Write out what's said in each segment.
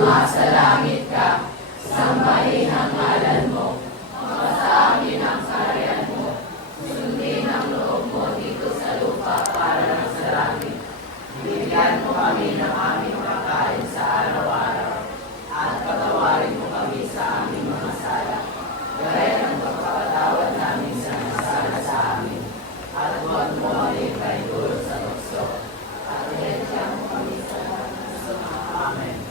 Sumasalangit ka, sambahin ang ngalan mo, masa amin ang kaharian mo, sundin ang loob mo dito sa lupa para lang sa langit. Bigyan mo kami ng aming pagkain sa araw-araw, at patawarin mo kami sa aming mga sala, gaya ng pagpapatawad namin sa nasala sa amin. At huwag mo kami kaiguro sa tukso, at ihensya mo kami sa lahat ng sama. Amen.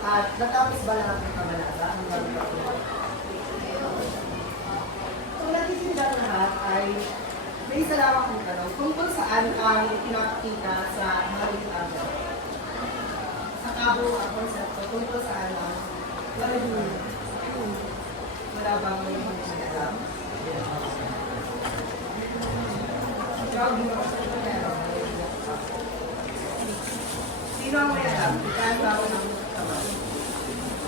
At natapos ba lahat ng kabanata hanggang ito? Kung natitinda lahat ay may isa lamang kong tanong tungkol saan ang pinapakita sa Maring Aga. Sa kabo ang konsepto tungkol saan ang wala bang may alam? Sino ang may alam? Ikaan tao ng kamay.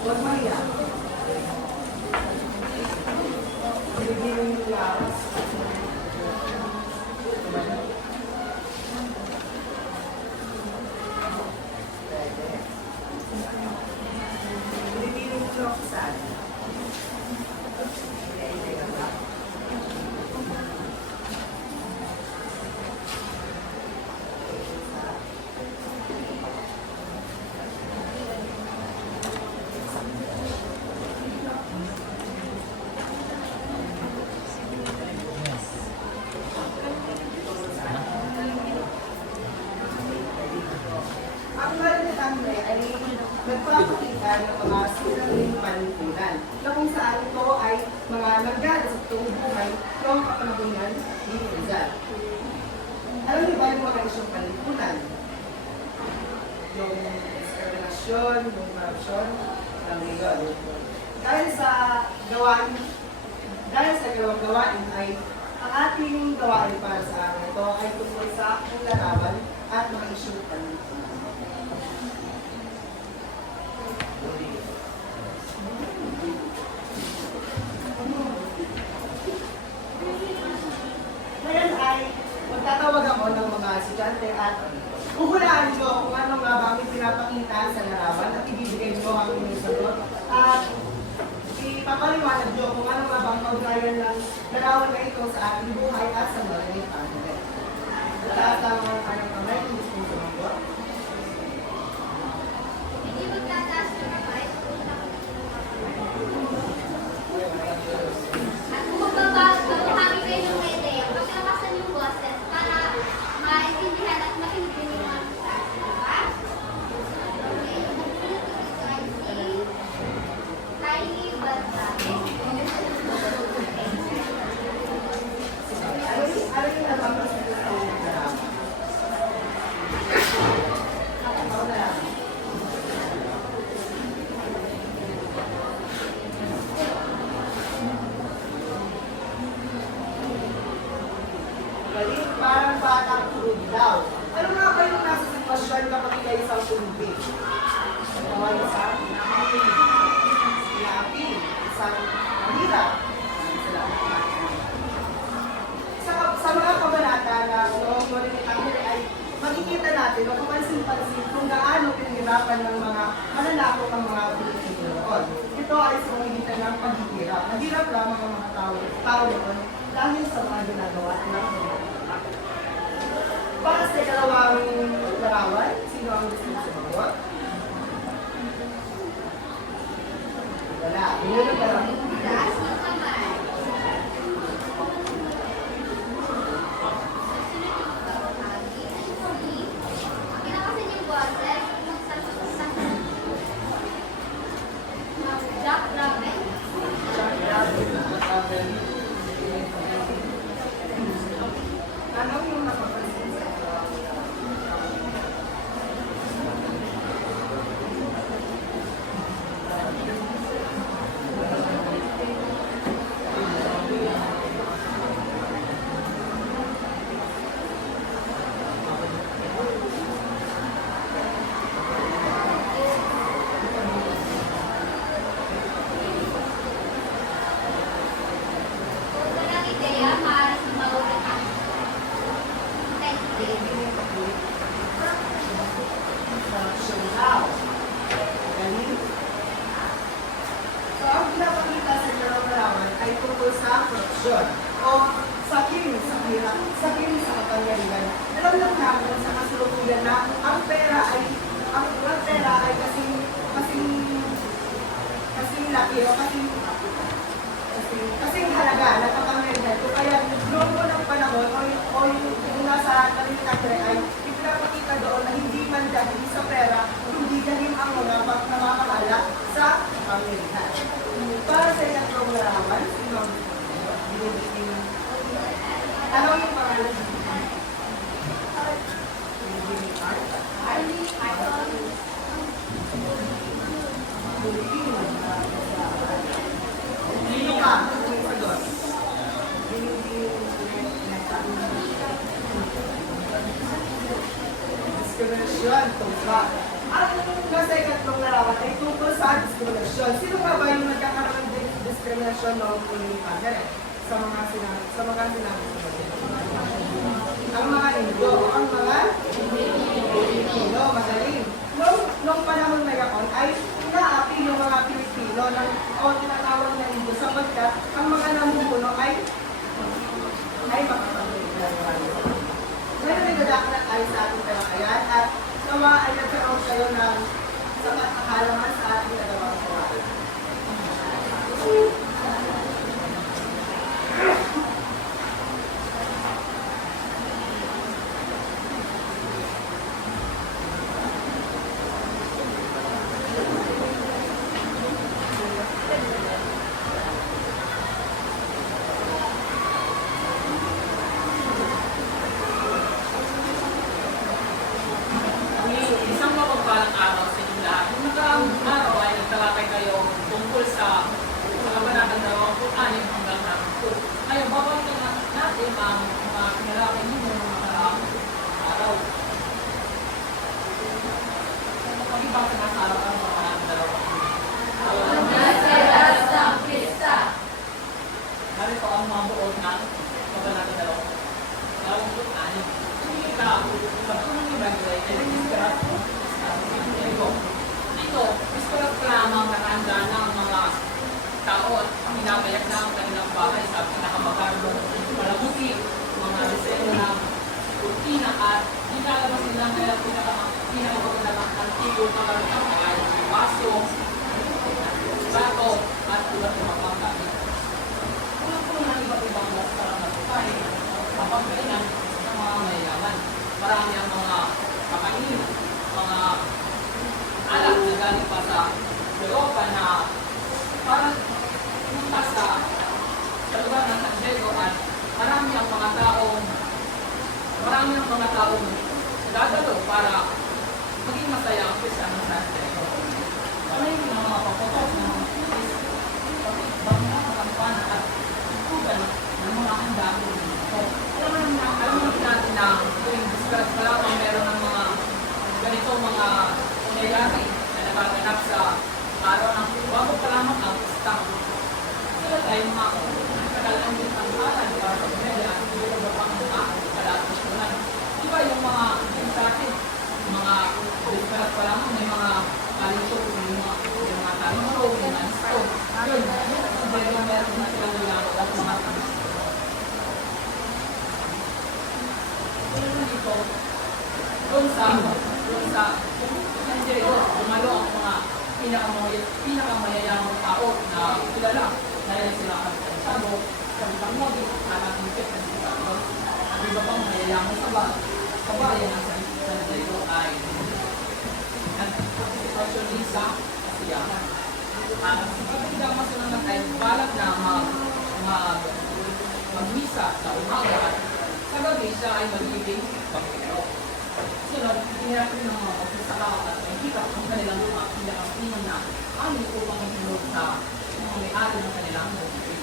Huwag mahiya. Ibigin yung lawas. Ibigin yung lawasan. nanggana sa totoong buhay noong kapanahunan ni Rizal. Alam niyo ba yung mga isyong panlipunan? Yung diskriminasyon, yung korupsyon, ng ngayon. Dahil sa gawain ay ang ating gawain para sa araw ito ay tungkol sa larawan at mga isyong panlipunan. Ngayon ay magtatawag ako ng mga estudyante at huhulaan nyo kung ano nga ba ang pinapakita sa larawan at ibibigay nyo ang inyong sagot at ipapaliwanag nyo kung ano nga ba ang kaugnayan ng larawan na ito sa ating buhay at sa maraming pamilya. Taas lang ang kanyang kamay kung gusto nyo sumagot. Hindi magtataas ng kamay. At kung magbabahagi kayo ng idea, paglakasan yung boses para maintindihan at makinig yung mga mensahe, diba? Okay, ito ay si Kylie Balzares. Ano yung napapansin sa larawan? Ako na lang. Galing, parang batang tulog daw. Ano nga ba yung nasa sitwasyon kapag ikaw isang tulubin? Ikaw ay isang inaapil, isang mahirap. Sa mga kabanata na noong Morinitang ay makikita natin o kapansin-pansin kung gaano pinirapan ng mga mananakot ang mga Pilipino noon. Ito ay sa magitan ng paghihirap. Nahirap lamang ang mga tao noon dahil sa mga ginagawa ng mga. Para sa ikalawang larawan, sino ang gusto ng sumagot? Wala. Yun ang larawan. Taas ng kamay. Pinakasin yung boses, Jack Rabbit. Ano yung napapansin sa Kung walang ideya, maaari sumaulit ang text. corruption daw. Galing. So, ang pinapakita sa dalawang larawan ay tungkol sa korupsyon o sakim sa kapangyarihan. Alam lang natin sa kasalukuyan na ang pera ay kasing laki o kasing halaga na kapangyarihan. So, kaya noong unang panahon o yung nasa Talintakre ay ipinapakita doon na hindi man dahil sa pera, hindi dahil ang mga namamahala sa kapangyarihan. Para sa ilang larawan, sino ang binibigyan? Tanong yung pangalan. Sino ka? Sino yung sagot? Diskriminasyon, tungka. Ang nasa ikatlong larawan ay tungkol sa diskriminasyon. Sino nga ba yung nagkakaroon ng diskriminasyon noong uling pangalan? Sa mga sinabi ko. Ang mga Indo, ang mga Pilipino, magaling. Noong panahon na yaon ay inaapi yung mga Pilipino o tinatawag na Indo sapagkat ang mga namumuno ay makapagpapagpapagpapag. Ngayon ay nadaklat tayo sa ating talakayan at nawa ay nagkaroon kayo ng sapat na halaman sa ating nagawang gawain. 6 hanggang 10. Ngayon, babalikan natin ang mga kinalaman ninyo ng mga nakaraang araw. Pag-ibang nasa araw-araw ng mga dalawang Naseras ng pista. narito ang mga buod ng kabanata 26. Hindi ka, pagtunong ni Bible ay nag-isperat mo sa ito. Dito, isperat ka lamang nakanda ng mga tao at pinapayak na ang kanilang bahay sa pinakabagarbo, malabuti, mga resero ng rutina at nilalabas nila kaya pinakabagandang antigo na karitang ay baso, bato, at iba't ibang panggamit. Puno-puno ng iba't ibang sarang na pagkain, kapagkainan ng mga mayayaman. Marami ang mga kakainin, mga alat na galing pa sa Europa na parang punta sa lugar ng San Diego at marami ang mga taong dadalo para maging masaya ang pista ng San Diego. Ano yung mga paputok ng bang kampana at tugan ng mga handa dito. Alam naman natin na tuwing disperat pa lamang meron ng mga ganitong mga pangyayari na nagaganap sa araw ng bago pa lamang ang pista. Kaya tayo mga kagalang yung pangkalan para sa pamilya at hindi ko ba pang mga kalakusunan. Di ba yung mga sa atin, mga disperat pa lamang may mga kalisyo, may mga talong, may mga stone. Yun, meron na silang nilamot at mga dito, doon sa San Diego, dumalo ang mga pinakamayayamang tao na kilala dahil sila Kapitan sa Pangmodi, anak ni Peter Sicaro. Ang iba pang mayayamang sa bayan ng San Diego ay nag-participasyon din sa kasiyahan. At kapag ang masunod ay balak na mag-misa sa umaga at sa gabi siya ay magiging pagkiro. Sunod, hinirap rin ng mga pagkasakaw at nakikita ang kanilang mga pinakapinan na amin upang hinulog sa mga may-ari ng kanilang bukid.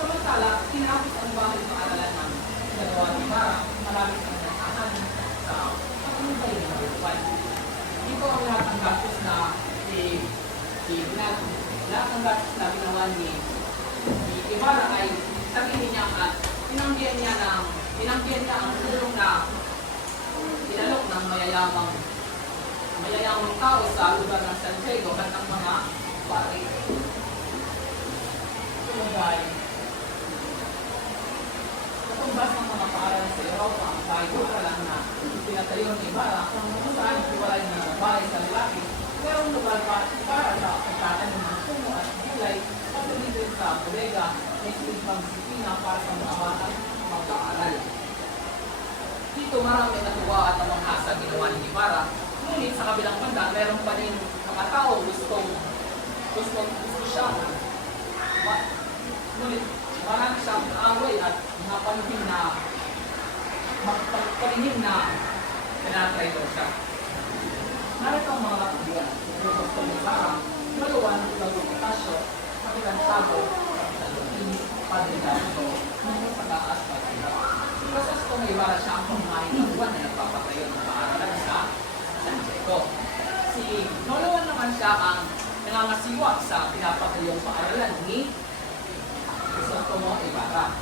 Samantala, tinapos ang bahay paaralan ng Dalawa ni Bara, malapit ang nasahan sa pagkamumbay ng buwan. Dito ang lahat ng gastos na lahat ng gastos na ginawa ni Ibarra ay sarili niya at pinanggihan niya ang tulong na inalok ng mayayamang tao sa lugar ng San Diego at ng mga pari. Sunod katumbas ng mga paaral sa Europa ang bahay pa lang na pinatayo ni Ibarra kung saan iwalay ng bahay sa lalaki. Merong lugar pa para sa pagkatanim ng puno at gulay patuloy din sa bodega may silbang disiplina para sa mga batang mag-aaral. Dito marami natuwa at namangha sa ginawa ni Ibarra. Ngunit sa kabilang banda, meron pa rin mga tao gusto siya. Ngunit marami siyang away at napanhin na pinatraidor siya. Narito ang mga kapulian. Gusto ni Ibarra, maluwan, Lago-Potasio, Kapitan Sabo, Padre Dato, nung sa taas pagkira. Process ko may Ibarra siya ang pamahain ng buwan na nagpapatayo ng paaralan sa San Diego. Si Noloan naman siya ang nangangasiwa sa pinapatayong paaralan ni Crisostomo Ibarra.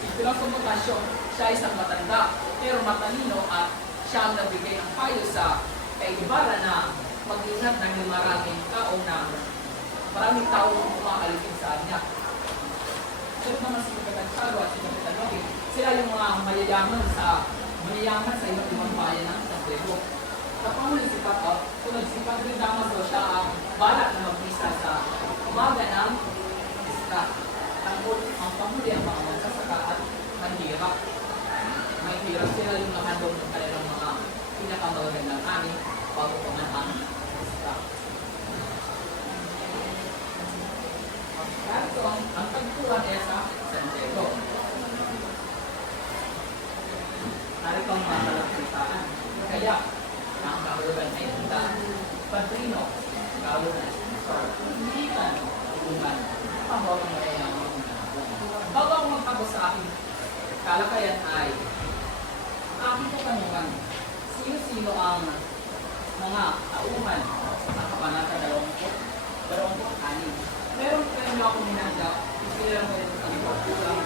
Si Crisostomo Tasio, siya isang matanda pero matalino at siya ang nagbigay ng payo sa kay Ibarra na mag-ingat ng maraming taong umaaligin sa kanya. Pero naman si Kapitan Salo at si Kapitan Loki, sila yung mga mayayaman sa iba't ibang bayan ng San Diego. Kapamuli si Padre Damaso, siya ang balak na mag-isa sa umaga ng pista. Ang pamuli ang mga magsasaka at mahirap. Mahirap sila yung nakandong ng kanilang mga pinakamagandang ani bago pa man ang pista. Ito ang tagpuan ay sa San Diego. Narito ang mga talakritaan. Kaya, ang kahulugan ay handa. Padrino, kahulugan, sir, hitan, tulungan, pahawang mayayang sa aking talakayan ay ang aking katanungan, sino-sino ang mga tauhan sa kabanata 26. Meron pa rin ako minanda, sila mo rin ang ipagkulang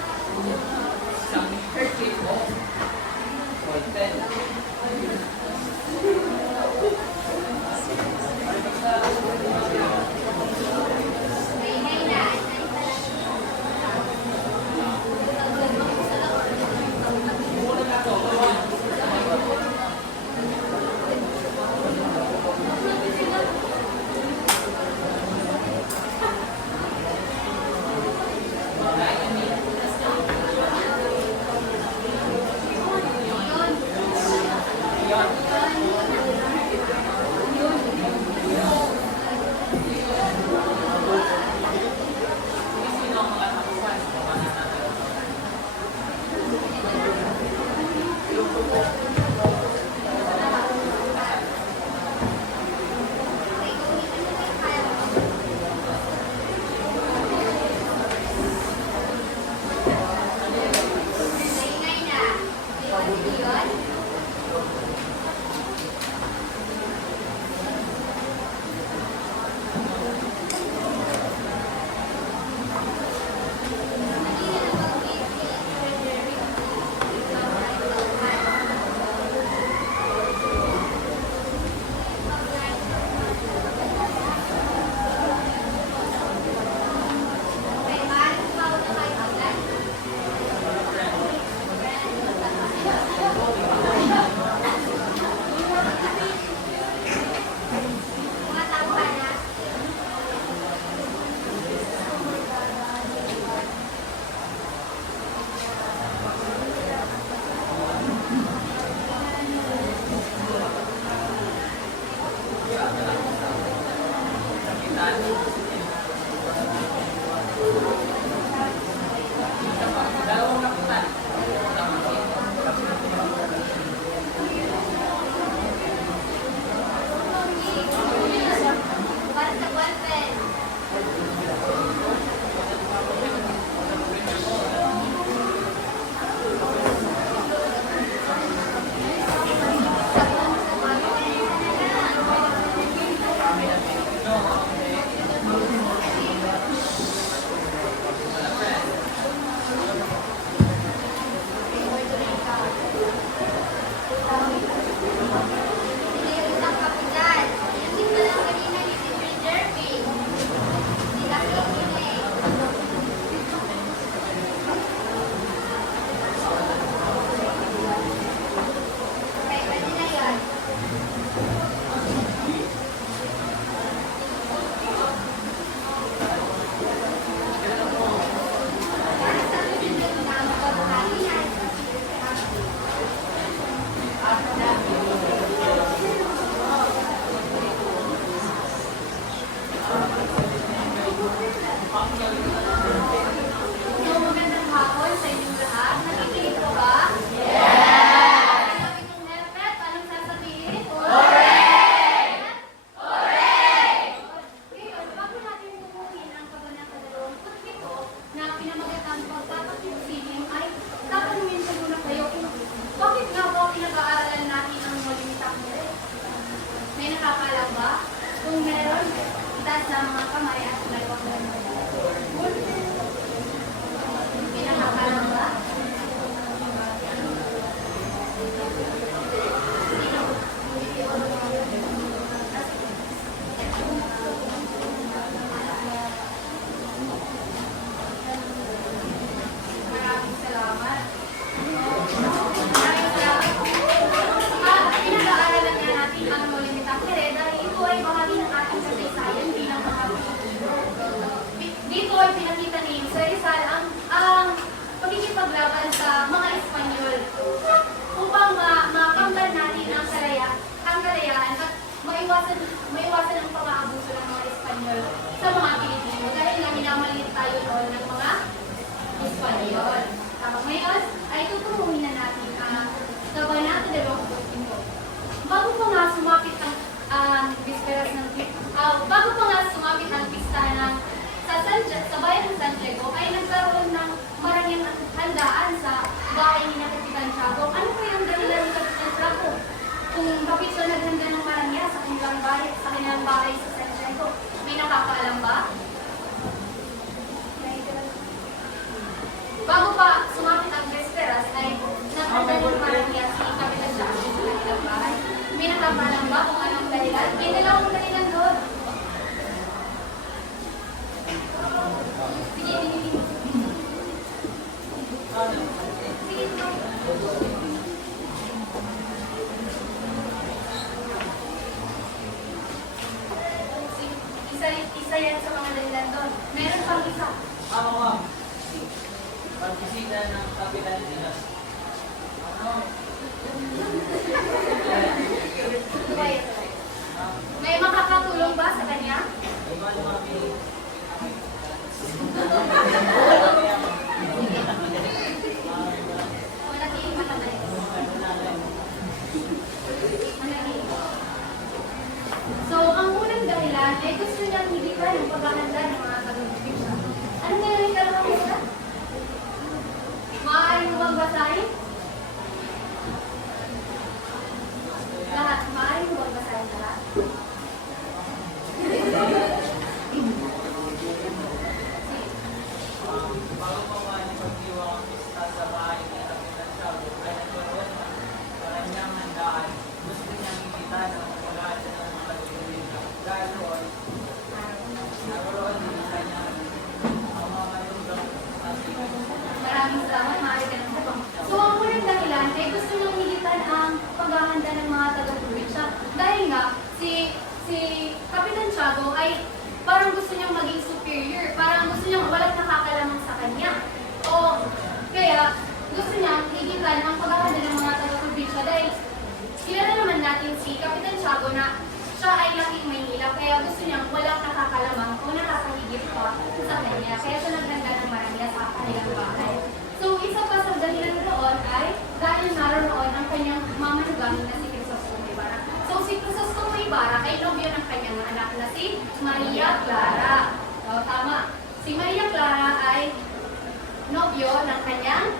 isang birthday ko, Volten. Maingay na. Muna na to. Sino ang mga tauhan sa kabanata 26? Maingay na. Yun. Okay, maaari ba ako na kayo agad? Mga tauhan na. Dalawang nakutan. Para sa ballpen. Hindi yung isang kapitan. Yung isa lang kanina ni si Sir Jeremy. Hindi kasi yung ina eh. Okay, pwede na yun. Para sa susunod na magbabahagi yan. So, magandang hapon sa inyong lahat. Nakikinig po ba? Yes! Sabi kong helmet, anong sasabihin? Correct! Correct! Ngayon, bago natin tutukin ang kabanata 27 na pinamagatang pagpapasimusiling ay tatanungin ko muna kayo kung bakit nga ba pinag-aaralan natin ang malimitak nila? May nakakalam ba? Kung meron, itaas na mga kamay at dalawang ganun. May nakakalam ba? Maraming salamat. Maraming salamat. Pinag-aaralan nga natin ang Nolimitang Pere dahil ito ay bahagi ng ating kasaysayan bilang mga Pilipino. Dito ay pinakita ni Sir Rizal ang pagkikipaglaban sa mga Espanyol upang makamtan natin ang kalayahan at maiwasan ang pang-aabuso ng mga Espanyol sa mga Pilipino dahil nga minamalit tayo noon ng mga Espanyol. Ngayon ay tuturuin na natin ang Kabanata 25. Bago pa nga sumapit ang pista ng sa bayan ng Santiago ay nagkaroon ng maraming handa handaan sa bahay ni Kapitan Tiago. Ano kaya ang dahilan ni Kapitan Tiago? Kung bakit siya naghanda ng marangya sa kanilang bahay sa Santiago? May nakakaalam ba? Bago pa sumapit ang Vesperas ay naghanda ng marangya si Kapitan Tiago sa kanilang bahay. May nakakaalam ba kung anong dahilan? May dalawang dahilan doon. Sige, binibig. Sige, isa yan sa mga dahilan doon. Meron pang isa. Ako ma'am. Pagbisita ng Kapitan Dinas. May makakatulong ba sa kanya? Manatili matatay. Manatili. So, ang unang dahilan ay gusto niyang higitan yung paghahanda ng mga taga-Biblia. Ano nga yung kalakita? Maaari mo bang basahin? Lahat. Maaari mo bang basahin lahat? Bago pa man pagdiwang ang pista sa bahay ni Kapitan Tiago ay nagkaroon ng kanyang handaan. Gusto niyang ikita ng pag-aaral ng mga Pilipino. Dahil roon, naroon din ang kanyang mamalundang asikan. Maraming salamat, maaari ka ng sabang. So, ang unang dahilan ay gusto niyang higitan ang paghahanda ng mga taga-probinsya. Dahil nga, si Kapitan Tiago ay parang gusto niyang maging superior. Parang gusto niyang walang nakakalaman sa kanya. O kaya, gusto niyang higitan ang paghahanda ng mga taga-probinsya. Dahil kilala naman natin si Kapitan Tiago na siya ay laking Maynila. Kaya gusto niyang walang nakakalamang o nakakahigit pa sa kanya. Kaya siya naghanda ng marangya sa kanilang bahay. So, isa pa sa dahilan doon ay dahil naroon ang kanyang mamanugang na si Crisostomo Ibarra. So, si Crisostomo Ibarra ay nobyo ng kanyang anak na si Maria Clara. O, tama. Si Maria Clara ay nobyo ng kanyang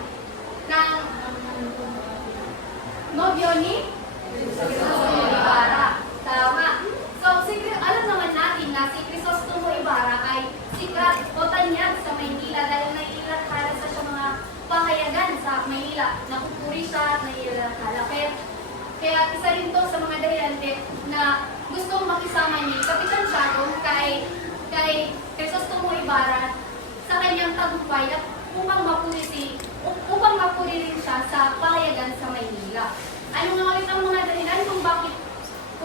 nobyo ni Crisostomo Ibarra. Tama. So, alam naman natin na si Crisostomo Ibarra ay sikat o tanyag sa Maynila dahil naiilathala sa siya mga pahayagan sa Maynila. Nakupuri siya, naiilathala. Kaya isa rin to sa mga dahilan na gustong makisama ni Kapitan Tiago kay Crisostomo Ibarra sa kanyang tagumpay at upang mapuri rin siya sa pahayagan sa Maynila. Ano nga ulit ang mga dahilan kung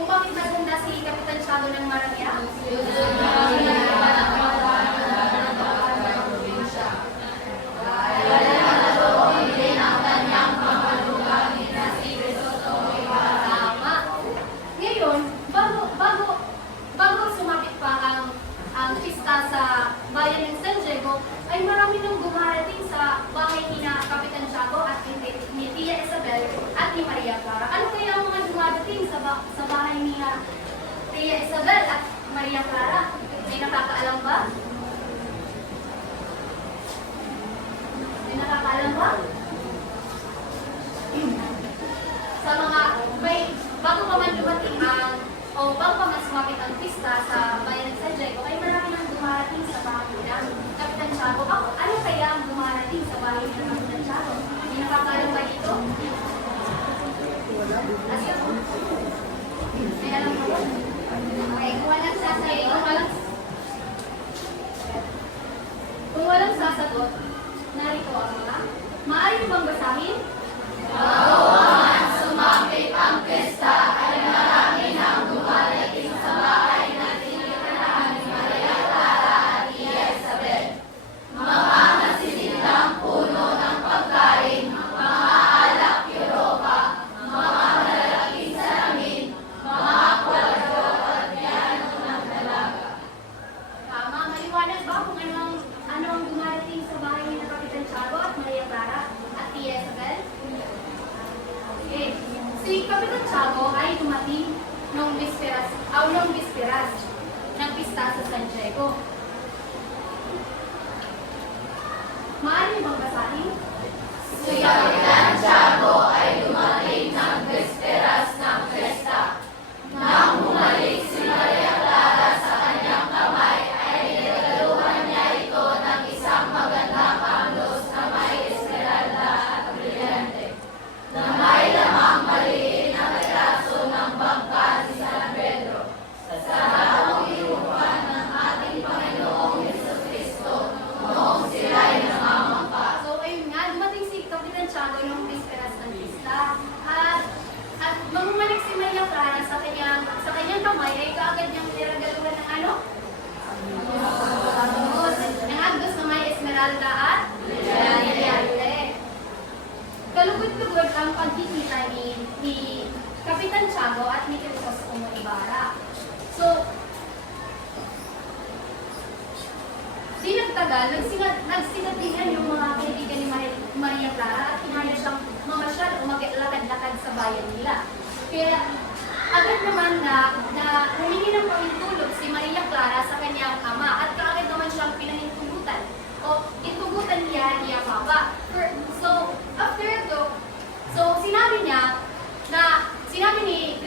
bakit naganda si Kapitan Tiago ng marangya? Tama. Ngayon, bago sumapit pa ang pista sa bayan ng San Diego, ay marami nang gumarating sa bahay ni Kapitan Tiago at ni Tia Isabel at ni Maria Clara. Ano kaya ang mga dumadating sa bahay ni Tia Isabel at Maria Clara? May nakakaalam ba? May nakakaalam ba? Sa mga, bago pa man dumating bago pa man sumapit ang pista sa bayan ng San Diego, ay marami nang dumarating sa bahay ng Kapitan Tiago. Ano kaya ang dumarating sa bahay ng Kapitan Tiago? May nakakaalam ba dito? Asya po. May alam ba? Okay, kung walang sasagot, narito ang mga. Maaari mo bang basahin? Sumapit ang pesta ay marami nang dumarating sa bahay ng tinitirahan ni Maria Clara at Tia Isabel. Mga nasisindang puno ng pagkain, mga alak Europa, mga malalaking salamin, mga kwadro at piano ng dalaga. Tama, maliwanag ba kung ano ang dumarating sa bahay ni Kapitan Tiago at Maria Clara at Tia Isabel? Okay. Si Kapitan Tiago ay dumating noong bisperas ng pista sa San Diego. Maaari bang basahin? Si Kapitan Tiago ay dumating ng bisperas ng pesta. Nang bumalik si Maria Clara sa kanyang kamay, ay niregaluhan niya ito ng isang magandang panglos na may esmeralda at brilyante, na may lamang maliit na piraso ng bangka ni San Pedro. Sa dahong inupan ng ating Panginoong Jesucristo noong sila'y namamangka. So, ayun nga, dumating si Kapitan Tiago ng bisperas ng pista. At mamumalik si Maria Clara sa kanyang kamay ay kaagad niyang niragaluhan ng ano? Ng agos na may esmeralda at brilyante. Kalugod-lugod ang pagkikita ni Kapitan Tiago at ni Crisostomo Ibarra. So, di nagtagal, nagsinatihan yung mga kaibigan ni Maria Clara at kinaya siyang mamasyal o maglakad-lakad sa bayan nila. Kaya agad naman na humingi ng pahintulot si Maria Clara sa kanyang ama at kaagad naman siyang pinahintugutan o itugutan niya Papa. So, after ito, sinabi ni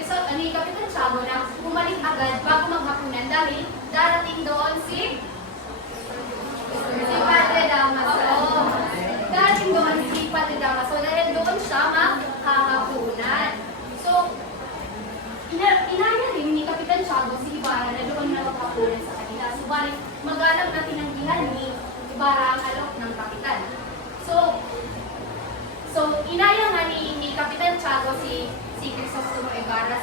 Kapitan Tiago na bumalik agad bago maghapunan dahil darating doon si Padre Damaso. Darating doon si Padre Damaso dahil doon siya maghahapunan. So, inaya rin ni Kapitan Tiago si Ibarra na doon na maghapunan sa kanila. Subalit, mag-alap na tinanggihan ni Ibarra ang alok ng Kapitan. So inaya nga ni Kapitan Tiago si Crisostomo Ibarra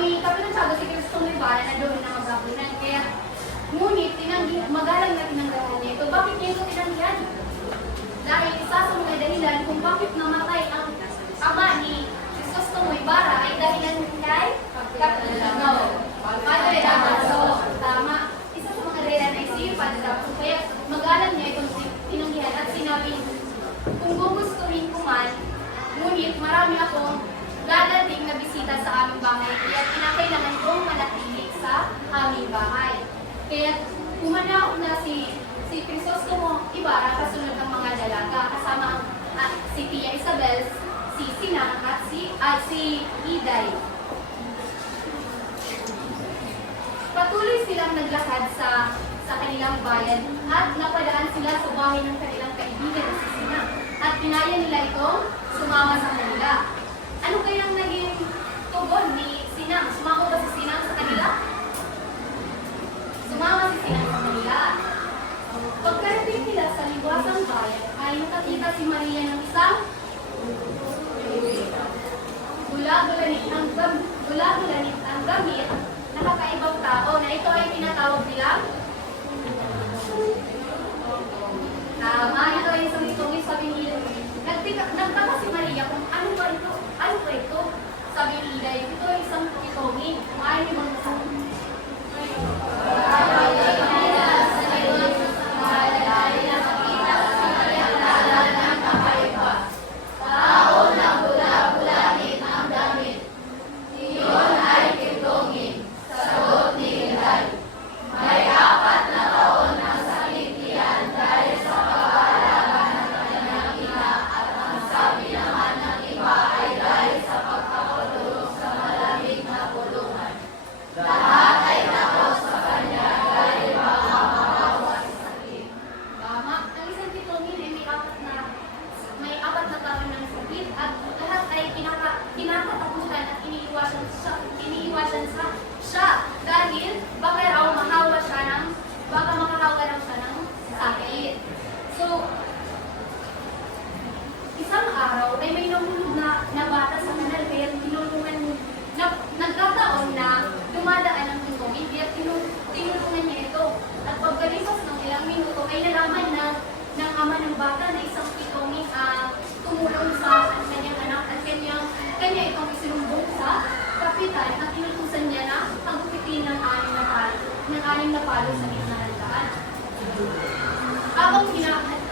ni Kapitan Tiago si Crisostomo Ibarra na doon na maghapunan. Kaya, ngunit, magalang na tinanggahan niya ito. Bakit niya ito tinanggihan? Dahil isa sa mga dahilan kung bakit namatay ang ama ni Crisostomo Ibarra ay dahilan kay Padre Damaso. Tama. Isa sa mga dahilan ay si Padre Damaso. Kaya magalang niya itong tinanggihan at sinabi, kung gugustuhin ko man, ngunit marami akong dadating na bisita sa aming bahay, kaya kinakailangan kong manatili sa aming bahay. Kaya umanaw na si Crisostomo Ibarra kasunod ng mga dalaga, kasama si Tia Isabel, si Sinang at si Iday. Patuloy silang naglakad sa kanilang bayan at napadaan sila sa bahay ng kanilang kaibigan na si Sinang at pinaya nila itong sumama sa kanila. Ano kayang naging tugon ni Sinang? Sumama ba si Sinang sa kanila? Sumama si Sinang sa kanila. Pagkarating nila sa liwasang bayan ay nakakita si Maria ng isang gula-gulanit ang gamit na kakaibang tao na ito ay tinatawag nilang tama, ito ay isang itong sabi nila. Nagtaka si Maria kung ano ba ito? Ano ba ito? Sabi nila, ito ay isang itongin. Kung ayaw niyo magsasabi.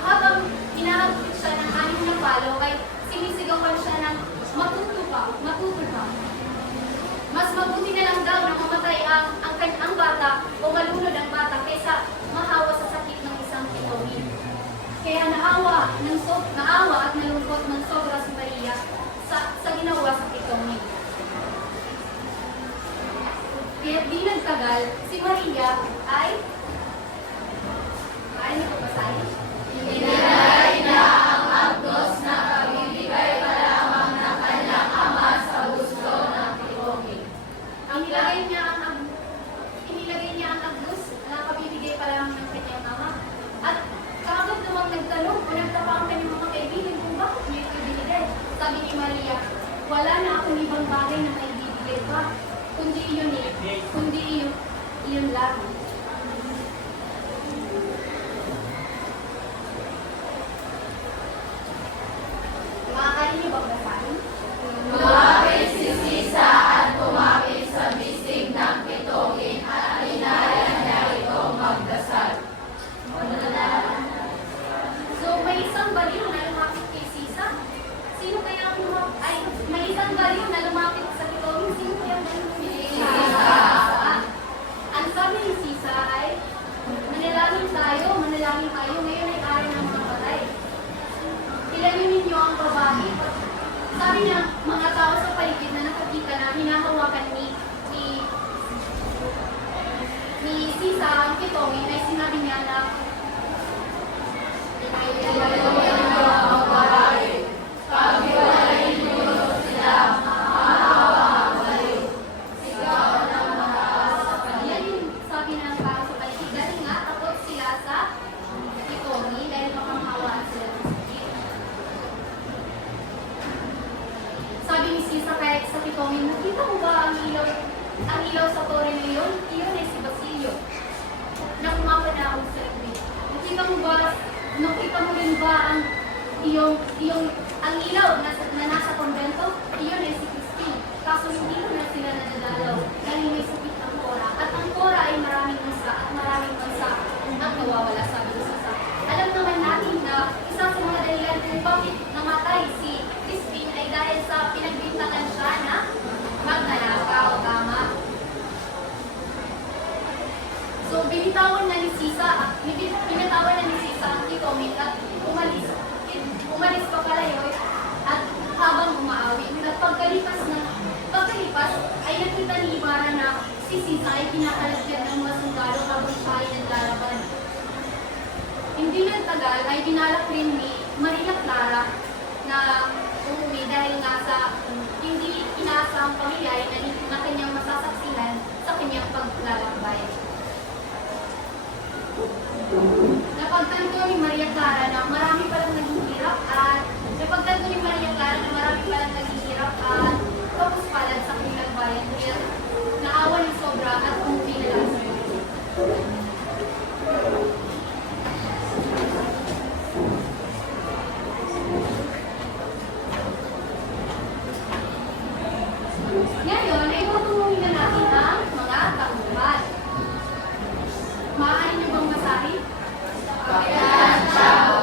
Habang hinahagpit siya ng 6 na palo, ay sinisigawan siya ng matuto ka. Mas mabuti na lang daw na mamatay ang bata o malunod ang bata kaysa mahawa sa sakit ng isang kitongin. Kaya naawa tagal, si Maria ay niyo po basahin? Inilagay na ang agnos na kabibigay pa lamang ng kanyang ama sa gusto ng tikomi. Inilagay niya ang agnos na kabibigay pa lamang ng kanyang ama. At kaagad namang nagtanong o nagtapa ang kanyang mga kaibigan kung bakit niya ito binigay. Sabi ni Maria, wala na akong ibang bagay na maibibigay pa, kundi iyon lang. Maaari niyo bang basahin? Lumapit si Sisa at tumapit sa bisig ng pitongin at inaya niya itong magdasal. So, may isang baliw na lumapit kay Sisa. Sino kaya ang may isang baliw na lumapit sa pitongin. Sino kaya ang baliw? Sisa. Ang sabi ni Sisa ay, manalangin tayo, ngayon ay araw ng mga patay. Ilanin ninyo ang babae. Sabi niya, mga tao sa paligid na nakakita na hinahawakan ni Sisa ang pitongin ay sinabi niya na Ilaluin niyo ang babae. Paghiwalayin niyo sila, mahahawa ang baliw. Sigaw ng mga sa kanila. yan yung sabi ng tao sa paligid. Dahil nga, takot sila sa pitongin dahil makamahawaan sila ng sakit. Sabi ni Sisa kaya sa pitongin, nakita mo ba ang ilaw sa tore na iyon? Iyon ay si Basilio. Na kumapanahon sa ibig. Nakita mo rin ba ang ilaw na nasa konbento? Iyon ay si Christine. Kaso hindi mo na sila nadadalaw dahil may sakit ang Cora. At ang Cora ay maraming bansa at maraming bansa ang nawawala, sabi ni Sisa. Alam naman natin na isa sa mga dahilan kung bakit namatay si Christine ay dahil sa pinagbintangan siya na magnanakaw, tama? So, binitawan na ni Sisa ang Titomit at umalis pa palayoy at habang umaawi. At pagkalipas ay nakita ni Ibarra na si Sisa ay pinakalagyan ng mga sundalo habang siya ay naglalaban. Hindi nagtagal ay dinalak rin ni Maria Clara na umuwi dahil nga sa hindi inaasang pangyayari na kanyang masasaksihan sa kanyang paglalakbay. Napagtanto ni Maria Clara na marami palang naghihirap at tapos palad sa kanilang bayan kaya naawa ng sobra at umuwi na lang sa iyo. Ngayon ay tuturuin na natin ang mga tagumpay. Maaari niyo bang masabi? Kapitan Chao.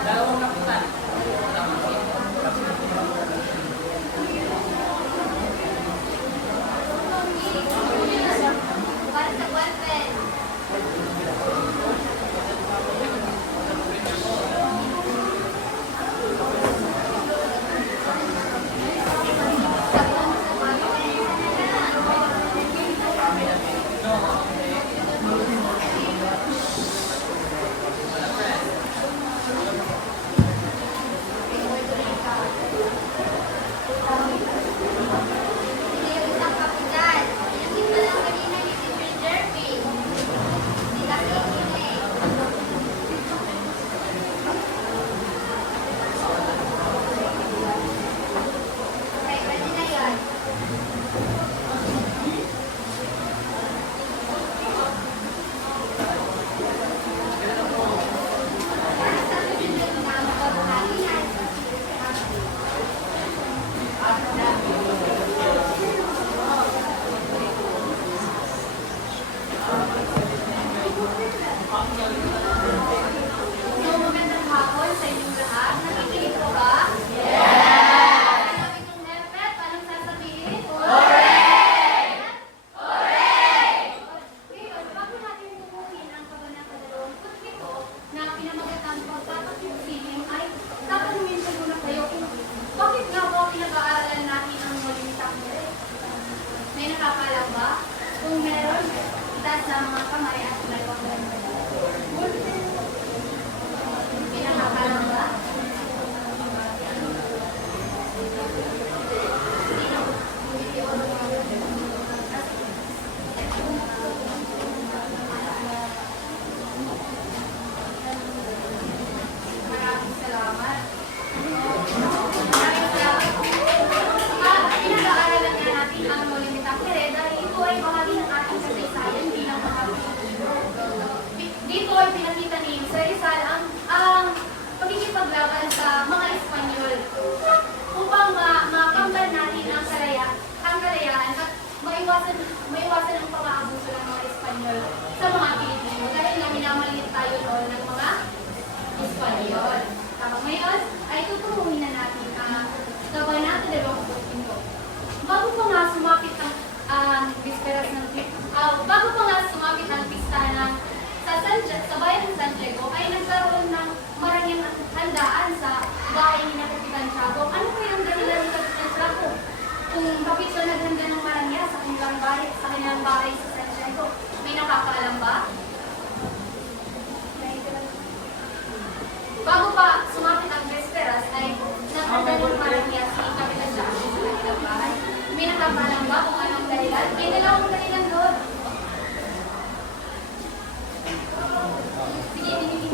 Dalawang kapitan. Para sa ballpen. Hindi yung isang kapitan. Nakita lang kanina ni Teacher Jervy. Hindi nakikinig. Okay, pwede na yun. Para sa susunod na magbabahagi. So, magandang hapon sa inyong lahat. Nakikinig po ba? Yes! Sabi kong Nepet, anong sasabihin? Correct! Correct! Ngayon, bago natin tutukin ang kabanata 27 na pinamagatang pagkakasiling ay tatanungin ko muna kayo kung bakit nga po pinag-aaralan natin ang Molimitang Mere? May nakakalam ba? Kung meron, itaas na mga kamay at may pagkakas. May nakakalam ba? Maraming salamat. Maraming salamat. Pinag-aaralan nga natin ang Molimitang Mere dahil ito ay bahagi ng ating kasaysayan bilang mga Pilipino. Dito ay pinakita ni Sir Rizal ang pagkikipaglaban sa mga Espanyol upang makamtan natin ang kalayaan at maiwasan ang pang-aabuso ng mga Espanyol sa mga Pilipino dahil nga minamaliit tayo noon ng mga Espanyol. Ngayon ay tuturuin na natin ang Kabanata 25. Bago pa nga sumapit ang pista ng sa bayan ng Santiago ay nagkaroon ng maraming handaan sa bahay ni Kapitan Tiago. Ano kaya ang dahilan ni Kapitan Tiago? Kung bakit siya naghanda ng maranya sa kanilang bahay sa Santiago? May nakakaalam ba? Bago pa sumapit ang Vesperas ay naghanda ng maranya si Kapitan Tiago sa kanilang bahay. May nakakaalam ba kung anong dahilan? May dalawang dahilan doon. Sige, sige.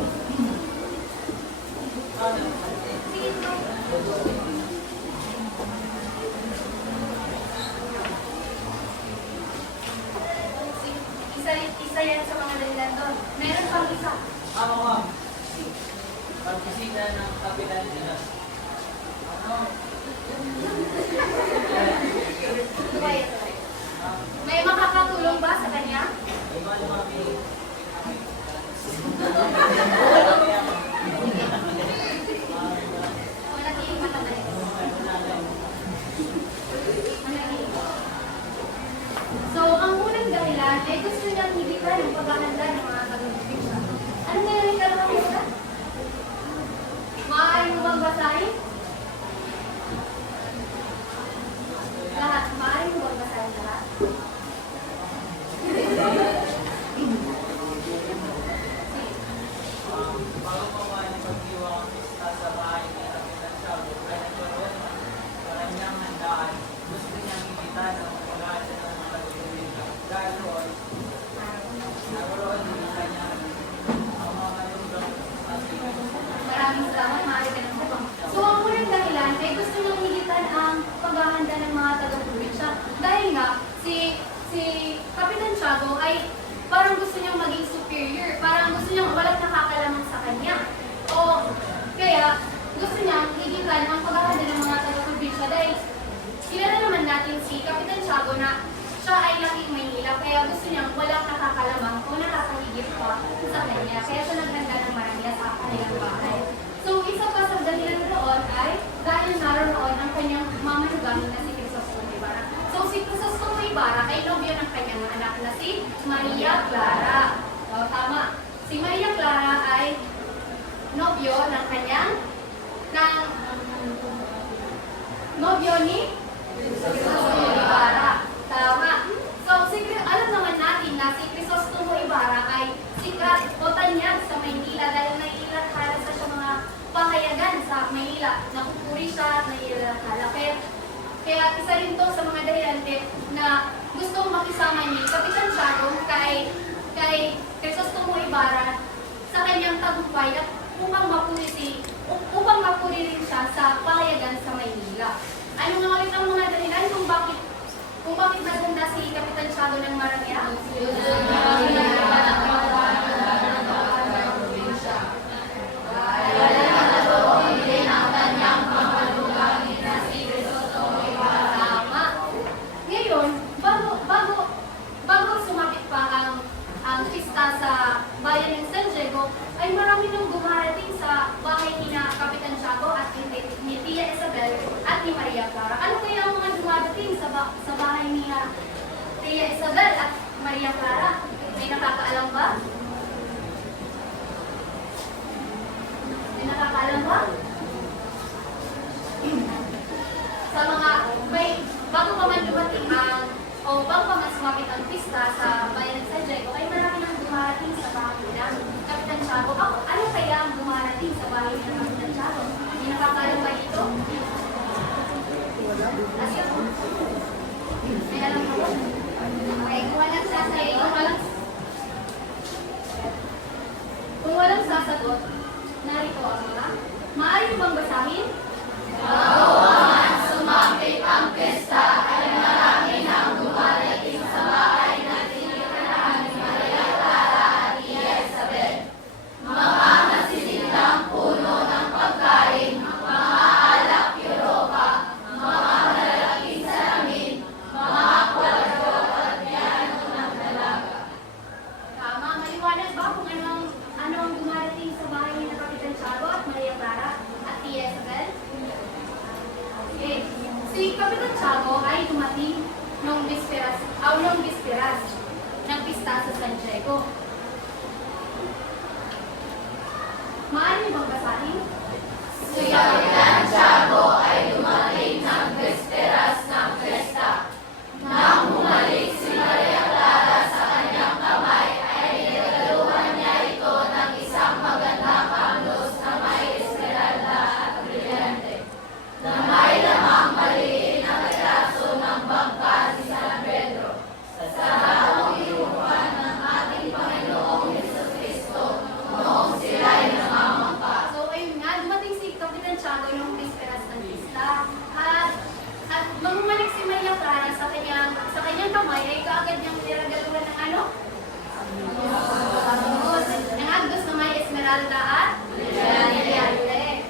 Isa yan sa mga dahilan doon. Meron pang isa. Ako nga. Pagbisita ng kapitan nila. Ano? May makakatulong ba sa kanya? Iba lumami. Malaking matabay. So, ang unang dahilan ay gusto niyang higitan ang paghahanda ng mga taga-probinsya. Ano nga yung taga-probinsya? Maaari mo bang basahin? Lahat. Maaari mo bang basahin lahat? Bago pa man pagdiwang ang pista sa bahay ni Kapitan Tiago ay nagkaroon ng maranyang handaan. Gusto niyang imbitahan ang pag-aasa ng mga taga-probinsya. Dahil roon, naroon din ang kanya ang mga lugar at Maraming salamat, maaari ka ng bukang. So, ang unang dahilan ay gusto niyang higitan ang paghahanda ng mga taga-probinsya. Dahil nga, si Kapitan Tiago ay parang gusto niyang maging superior. Parang gusto niyang walang nakakalamang sa kanya. O kaya, gusto niyang higitan ang paghahanda ng mga taga-probinsya. Dahil kilala naman natin si Kapitan Tiago na siya ay laking Maynila. Kaya gusto niyang walang nakakalamang o nakakahigit pa sa kanya. Kaya siya naghanda ng marangya sa kanilang bahay. So, isa pa sa dahilan roon ay dahil naroon ang kanyang mamanugang na si Crisostomo Ibarra. So, si Crisostomo Ibarra ay nobyo ng kanyang anak na si Maria Clara. O, tama. Si Maria Clara ay nobyo ng kanyang nobyo ni Crisostomo Ibarra. Tama. So, alam naman natin na si Crisostomo Ibarra ay sikat o tanyag sa Maynila dahil naiilathala sa siya mga pahayagan sa Maynila. Nakupuri siya, naiilathala. Kaya isa rin to sa mga dahilan na gustong makisama ni Kapitan Tiago kay Crisostomo Ibarra sa kanyang tagumpay at upang mapuri rin siya sa pahayagan sa Maynila. Ano nga ulit ang mga dahilan kung bakit naganda si Kapitan Tiago ng Marangya? Tama. Ngayon, bago sumapit pa ang pista sa bayan ng San Diego, ay marami nang dumarating sa bahay ni Kapitan Tiago at ni Tia Isabel at ni Maria Clara. Ano kaya ang mga dumadating sa bahay ni Tia Isabel at Maria Clara? May nakakaalam ba? May nakakaalam ba? Sa mga, bago pa man dumating bago pa man sumapit ang pista sa bayan ng San Diego, ay marami nang dumarating sa bahay ng Kapitan Tiago. Ano kaya ang dumarating sa bahay ng Kapitan Tiago? May nakakaalam ba ito? May alam ko ba? Okay, kung walang sasagot, narito ang mga. Maaari mo bang basahin? Sumapit ang pesta ay marami nang dumarating sa bahay na tinirahan ni Maria Clara at Tia Isabel. Mga nasisindang puno ng pagkain, mga alak Europa, mga malalaking salamin, mga kwarto at piano ng dalaga. Tama, maliwanag ba kung ano ang dumarating sa bahay ni Kapitan Tiago at Maria Clara at Tia Isabel? Okay. Si Kapitan Tiago ay dumating noong bisperas ng pista sa San Diego. Maaari niyo bang basahin? Si Kapitan Tiago ay dumating ng bisperas ng pesta. Nang bumalik si Maria Clara sa kanyang kamay, ay niregaluhan niya ito ng isang magandang panglos na may esmeralda at brilyante, na may lamang maliit na piraso ng bangka ni San Pedro, sa harong inuupan ng ating Panginoong Jesucristo noong sila'y namamangka. So, ayun nga, dumating si Kapitan Tiago noong bisperas ng pista. At mamumalik si Maria Clara sa kanyang kamay ay kaagad niyang niragaluhan ng ano? Ng agdos na may esmeralda at brilyante.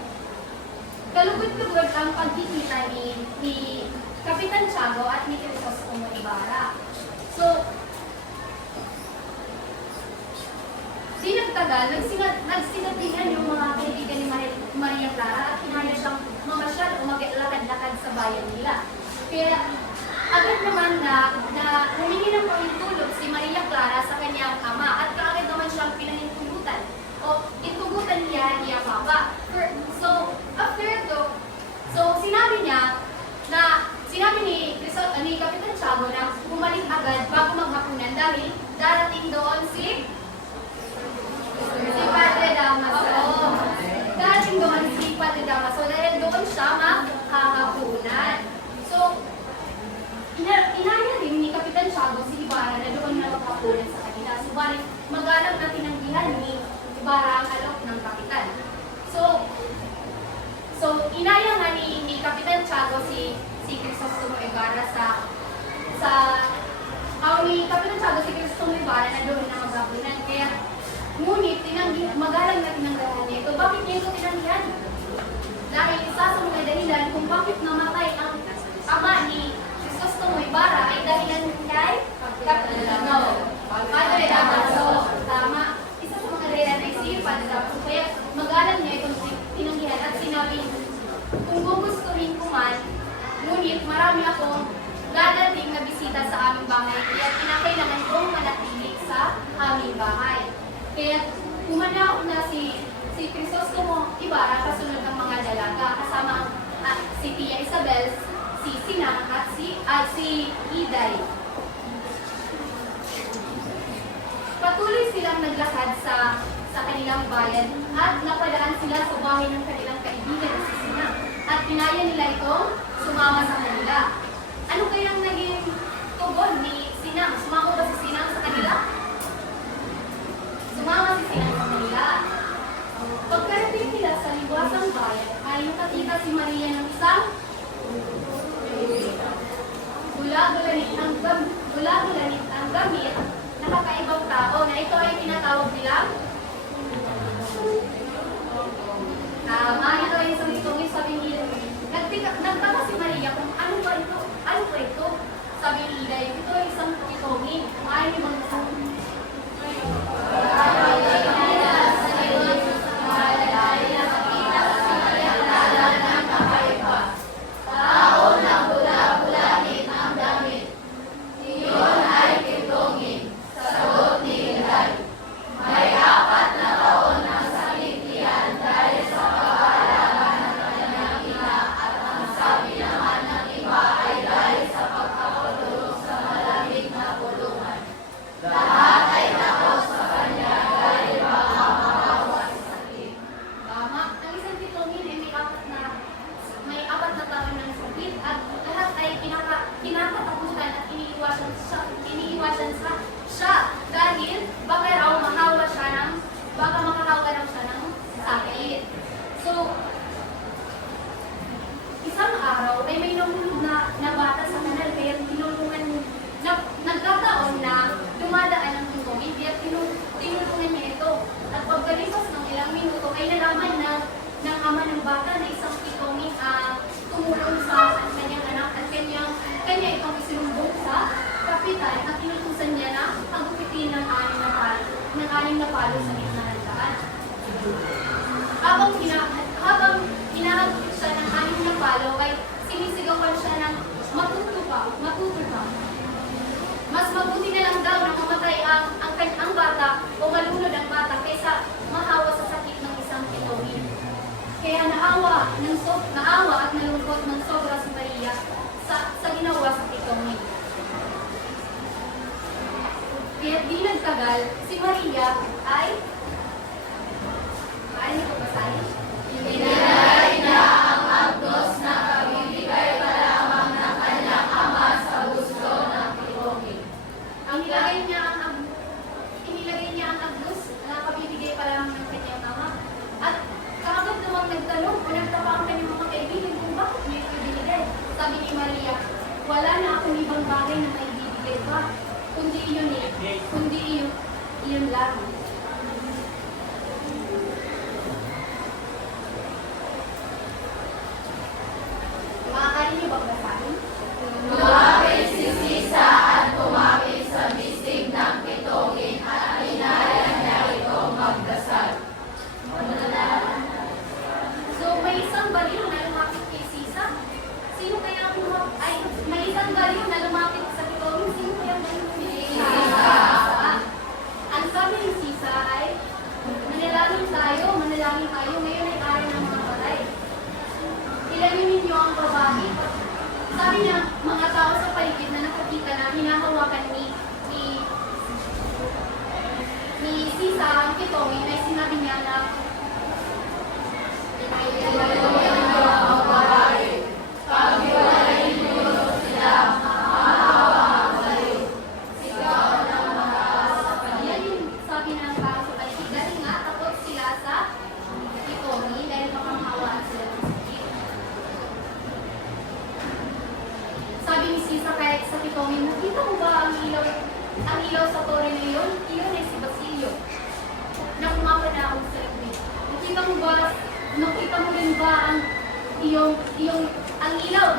Kalugod-lugod ang pagkikita ni Kapitan Tiago at ni Crisostomo Ibarra. So, di nagtagal, nagsinatihan yung mga kaibigan ni Maria Clara at hinaya siyang mamasyal o maglakad-lakad sa bayan nila. Kaya agad naman na humingi ng pahintulot si Maria Clara sa kanyang ama at kaagad naman siyang pinahintulutan o itugutan niya Papa. So, after ito, sinabi ni Kapitan Tiago na bumalik agad bago maghapunan dahil darating doon si Padre Damaso. Darating doon si Padre Damaso dahil doon siya maghahapunan. So, inaya rin ni Kapitan Tiago si Ibarra na doon na maghapunan sa kanila. Subalit, mag-alam na tinanggihan ni Ibarra ang alok ng Kapitan. So inaya nga ni Kapitan Tiago si Crisostomo Ibarra ni Kapitan Tiago si Crisostomo Ibarra na doon na maghapunan. Kaya, ngunit, magalang na tinanggahan niya ito. Bakit niya ito tinanggihan? Dahil isa sa mga dahilan kung bakit namatay ang ama ni Crisostomo Ibarra ay dahilan kay Kapitan aming bahay. Kaya umanaw na si Crisostomo Ibarra kasunod ng mga dalaga kasama si Tia Isabel, si Sinang at si Iday. Patuloy silang naglakad sa kanilang bayan at napadaan sila sa bahay ng kanilang kaibigan na si Sinang at pinaya nila itong sumama sa kanila. Ano kayang naging tugon ni Sinang? Sumama ba si Sinang sa kanila? Sumama si Sinang sa kanila. Pagkarating nila sa liwasang bayan ay nakakita si Maria ng isang gula-gulanit ang gamit na kakaibang tao na ito ay tinatawag nilang tama, ito ay isang itong sabi nila. Nagtaka si Maria kung ano ba ito? Ano ba ito? Sabi ni Iday, ito ay isang itongin. Maaari niyo bang nasabi? Tama. Ang isang pitongin ay may apat na taon ng sakit at lahat ay kinakatakutan at iniiwasan siya dahil baka raw makahawa raw siya ng sakit. So, isang araw ay may nahulog na bata sa kanal kaya nagkataon na dumadaan ang pitongin kaya tinulungan niya ito. At pagkalipas ng ilang minuto ay nalaman ng ama ng bata na isang pitongin tumulong sa kanyang anak at kanya itong isinumbong sa kapitan at inutusan niya na pagupitin ng anim na palo sa gitna ng daan. Habang hinahagupit siya ng anim na palo ay sinisigawan siya ng matuto ka. Mas mabuti na lang daw na mamatay ang bata o malunod ang bata kaysa mahawa sa sakit ng isang pitongin. Kaya naawa at nalungkot ng sobra si Maria sa ginawa sa pitongin. Kaya di nagtagal, si Maria ay paano ko basahin? Inilagay niya ang agnos na kabibigay pa lamang ng kanyang ama sa gusto ng pitongin. Inilagay niya ang agnos na kabibigay pa lamang ng kanyang ama. At kaagad namang nagtanong o nagtapa ang kanyang mga kaibigan kung bakit niya ito binigay. Sabi ni Maria, wala na akong ibang bagay na maibibigay pa, kundi iyon lang. Maaari niyo bang basahin? Lumapit si Sisa at kumapit sa bisig ng pitongin at inaya niya itong magdasal. So, may isang baliw na lumapit kay Sisa. Sino kaya may isang baliw na lumapit sa pitongin? Sino kaya baliw ni Sisa? Ang sabi ni Sisa ay, manalangin tayo, ngayon ay araw ng mga patay. Ilanin ninyo ang babae. Sabi niya, mga tao sa paligid na nakakita na hinahawakan ni Sisa ang pitongin ay sinabi niya na yan yung sabi ng kaso ay dahil nga takot sila sa pitongin dahil makamahawaan sila ng sakit. Sabi ni Sisa kahit sa pitongin, nakita mo ba ang ilaw sa tore na iyon? Iyon ay si Basilio. Na kumapanahon sa likod. Nakita mo rin ba ang ilaw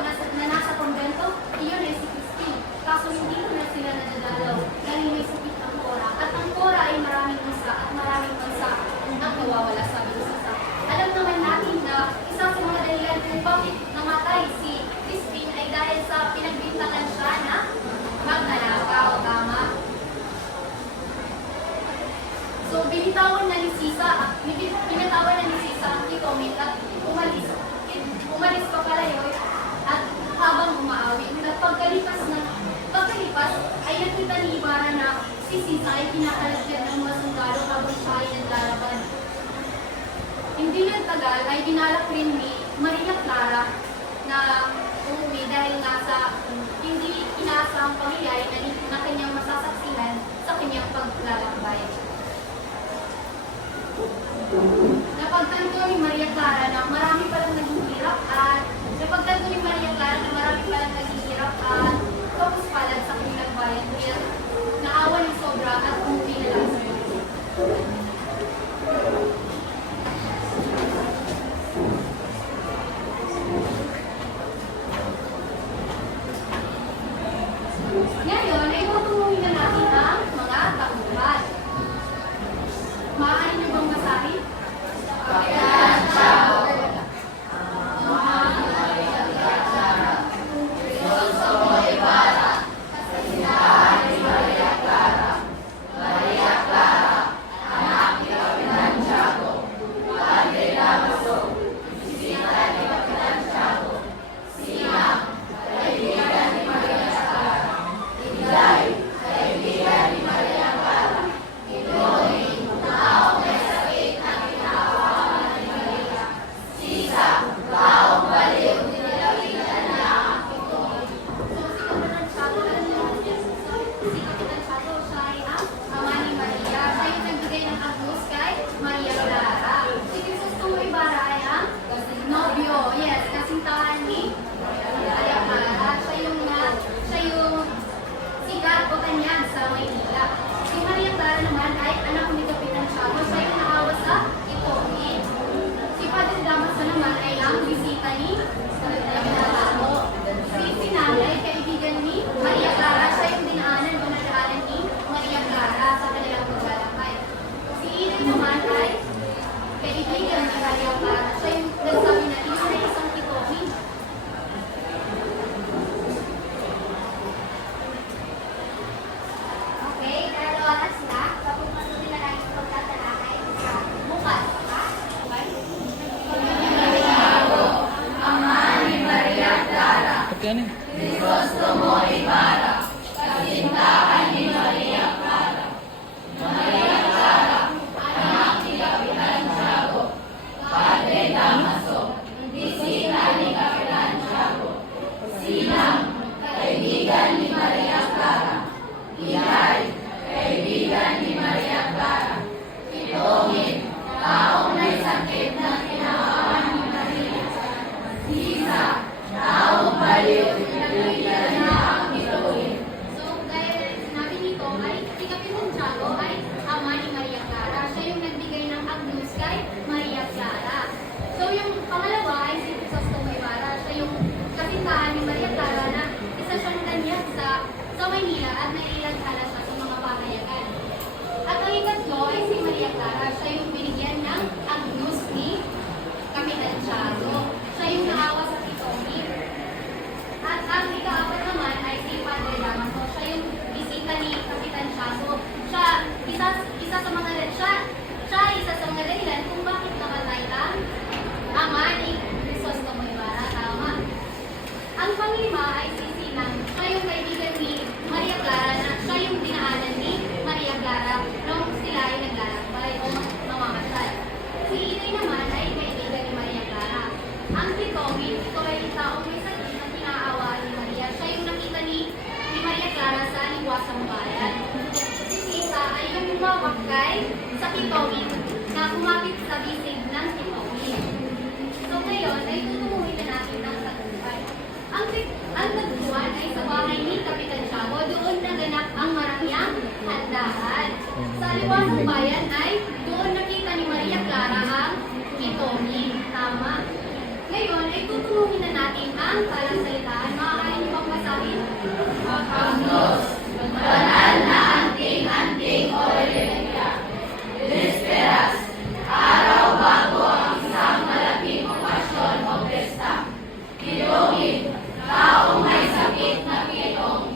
na nasa konbento? Iyon ay si Christine. Kaso hindi ko na sila nadadalaw dahil may sakit ang Cora. At ang Cora ay maraming mansa ang nawawala, sabi ni Sisa. Alam naman natin na isa sa mga dahilan kung bakit namatay si Christine ay dahil sa pinagbintangan siya na magnanakaw, tama? Binitawan na ni Sisa ang Kitomit at umalis pa palayo at habang umaawit. At pagkalipas ay nakita ni Ibarra na si Sisa ay kinakalagyan ng mga sundalo habang siya ay naglalaban. Hindi nagtagal ay dinalak rin ni Maria Clara na umuwi dahil nga sa hindi inaasahang pangyayari na kanyang masasaksihan sa kanyang paglalakbay. Napagtanto ni Maria Clara na marami palang naghihirap at tapos palad sa kanilang bayan kaya naawa ng sobra at umuwi na lang sa iyo. Ngayon ay tuturuin na natin ang mga tauhan. Maaari niyo bang masabi?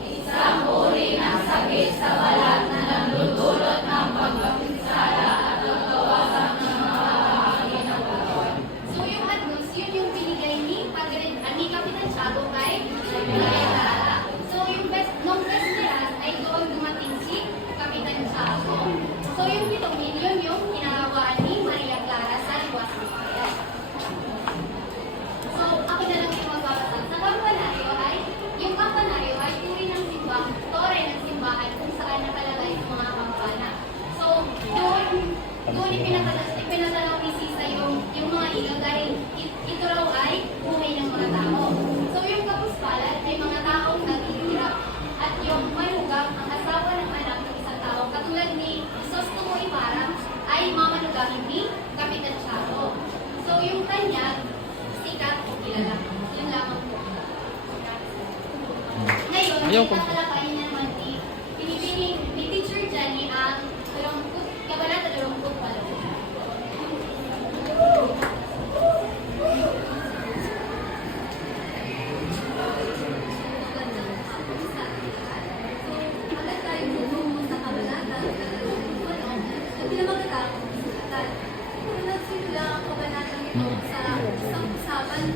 Isang uri ng sakit sa balat na nagdudulot ng pagkapinsala at tatalakayin niya naman ni Teacher Jenny ang Kabanata 28. Agad tayo tutungo sa kabanata at pinamagatakot ng sulatan. Nagsimula ang kabanatang ito sa isang usapan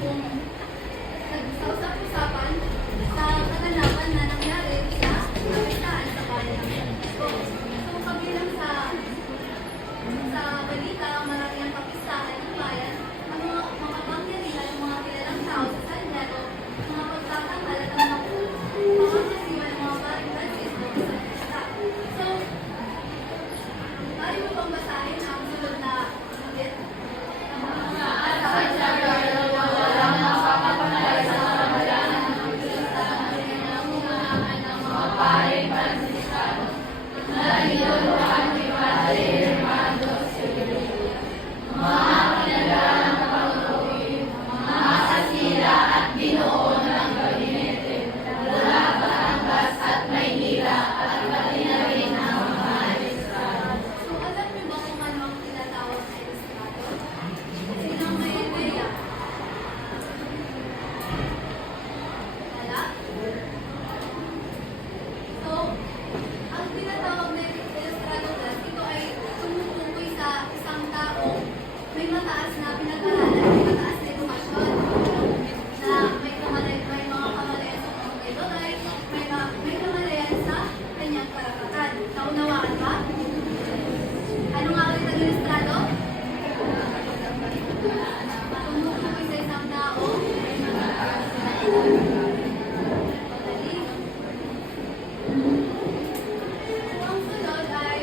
sa kaganapan na nangyari sa kapistahan sa bayan ng Santiago. So, kabilang sa balita, marami ang kapistahan ng bayan, ang mga pangyarihan ng mga kilalang tao sa Santiago, mga pagtatanghal at ang mga kasiwa ng mga baring Francisco sa pista. So, tayo mo pang basahin ang sunod na ulit. So, alam niyo ba kung ano ang tinatawag na estrado? Sinang may ideya? Wala? So, ang tinatawag na estrado class, ito ay tumutukoy sa isang tao may mataas na pinag-aralan, may mataas na edukasyon, na may mga kamalayan sa pagkaibalay, may kamalayan sa kanyang karapatan. Naunawaan ba? Ano nga ulit ang estrado? Tumutukoy sa isang tao, magaling. Ang sunod ay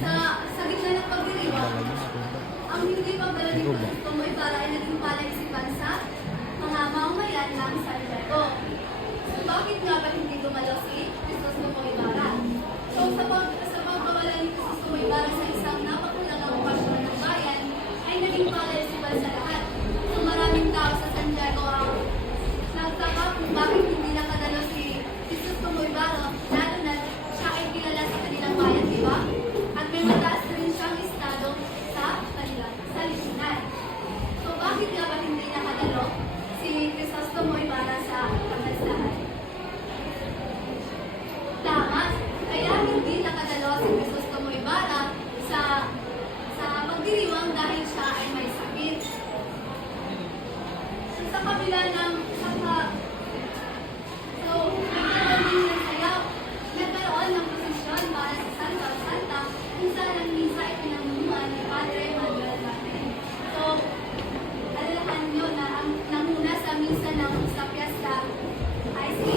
sa gitna ng pagdiriwang, ang hindi pagdala ni Cristo ay para ay naging palaisipan sa mga mamamayan ng Santiago. So, bakit nga ba hindi dumalo si Crisostomo Ibarra? So, sa pagkawala ni Crisostomo Ibarra sa isang napakulang ang okasyon ng bayan, ay naging palaisipan sa lahat. So, maraming tao sa Santiago ang nagtaka kung bakit hindi nakadalo si Crisostomo Ibarra, lalo na siya ay kilala sa kanilang bayan, di ba? At may mataas na rin siyang estado sa kanilang salipunan. So, bakit nga ba hindi nakadalo si Crisostomo Ibarra sa pagkasahan? Tama, kaya hindi nakadalo si Crisostomo Ibarra sa pagdiriwang dahil siya ay may sakit. So, sa kabila ng nagkaroon din ng sayaw, nagkaroon ng posisyon para sa Santa o Santa kung saan ang misa ay pinangunuan ni Padre Manuel Martin. So, alalahan nyo na ang nanguna sa misa ng sa piyesta ay si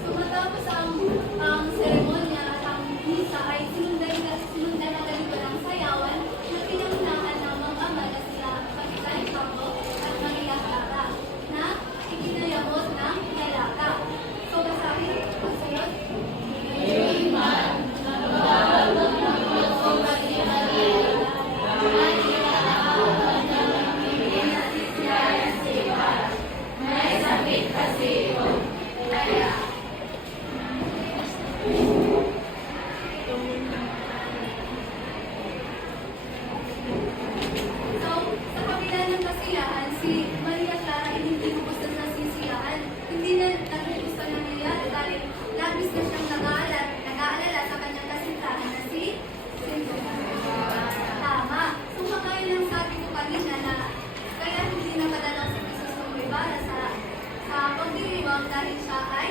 So, matapos ang seremonya at ang misa ay sinundan na ganito ng sayawan na pinangunahan ng mga ama na sila Pagkay Pablo at Maria Clara na ikinayabot ng lalaka. So, basahin ang sunod. So, sa kabila ng kasiyahan, si Maria Clara ay hindi gusto sa sisiyahan. Hindi na nagugusto na nangyayari dahil labis na siyang nag-aalala sa kanyang kasintahan na si Cindy. Tama. So, makaya ng sabi ko kanina na kaya hindi nakadala si Crisostomo Ibarra sa pagdiriwang dahil siya ay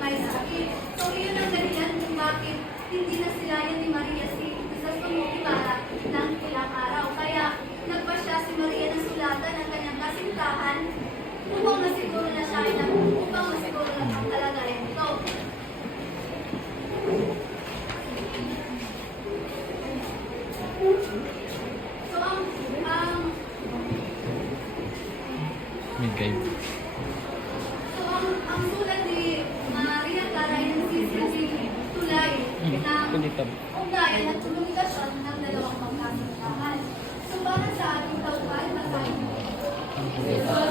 may sakit. So, yun ang dahilan kung bakit hindi na silayan ni Maria si Crisostomo Ibarra ng ilang araw. Kaya nagpa siya si Maria ng sulatan ng kanyang kasintahan upang masiguro na siya ay upang masiguro na ang kalagayan ito. So, ang sulat ni Maria Clara ay nagsisising tulay ng ugnayan at komunikasyon ng dalawang magkasintahan. Patnubaran sa ating tauhan, basahin mo.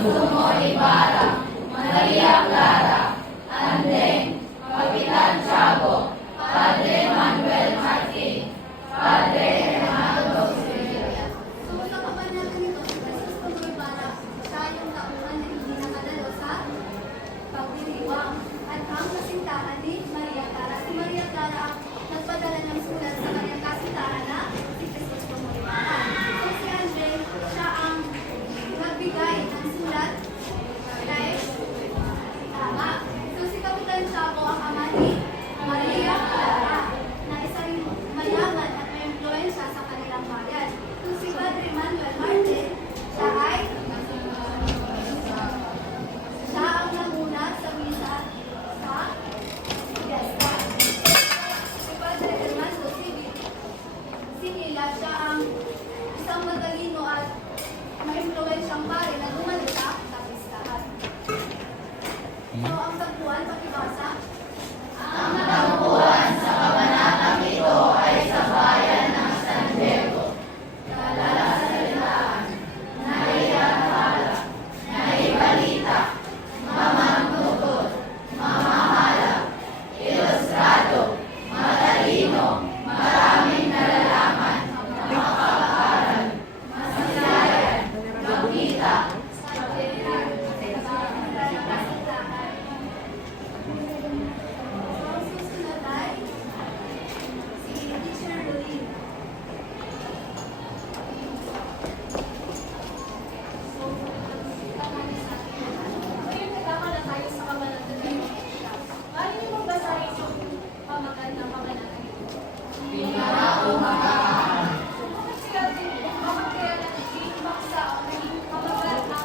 Sumo Ibarra, Maria Clara, Andeng, Kapitan Tiago, Padre Manuel Martin, Padre Hernando Silvia. So, sa kabanata nito, si Jesus Pagnubaran, siya yung tauhan na hindi nakadalo sa pagdiriwang. At ang kasintahan ni Maria Clara. Si Maria Clara ang nagpadala ng sulat sa kanyang kasintahan na si Jesus Pagnubaran. So, si Andre, siya ang nagbigay ng sulat kay Tama. So, si Kapitan Tiago ang ama ni Maria Clara, na isa rin mayaman at may impluensya sa kanilang bayan. So, si Padre Manuel Martin, siya ang nanguna sa misa sa Fiesta. Si Padre Hernando Sibila, siya ang isang matalino at may impluensyang pare na dumalo sa kapistahan. So, ang tagpuan, pakibasa. Ang natagpuan sa kabanatang ito ay sa bayan ng San Diego. Kalasalitaan, naiatala, naibalita, mamangtutod, mamahala, ilustrado, matalino, maraming nalalaman, makakaaral, masilayan, makita, Ang susunod ay si Teacher Lolin. Ngayon nagkama na tayo sa kabanata ng Siya. Maaari niyo bang basahin yung pamagat ng kabanata nito? Bakit kaya natin baksa ang naging pamagat na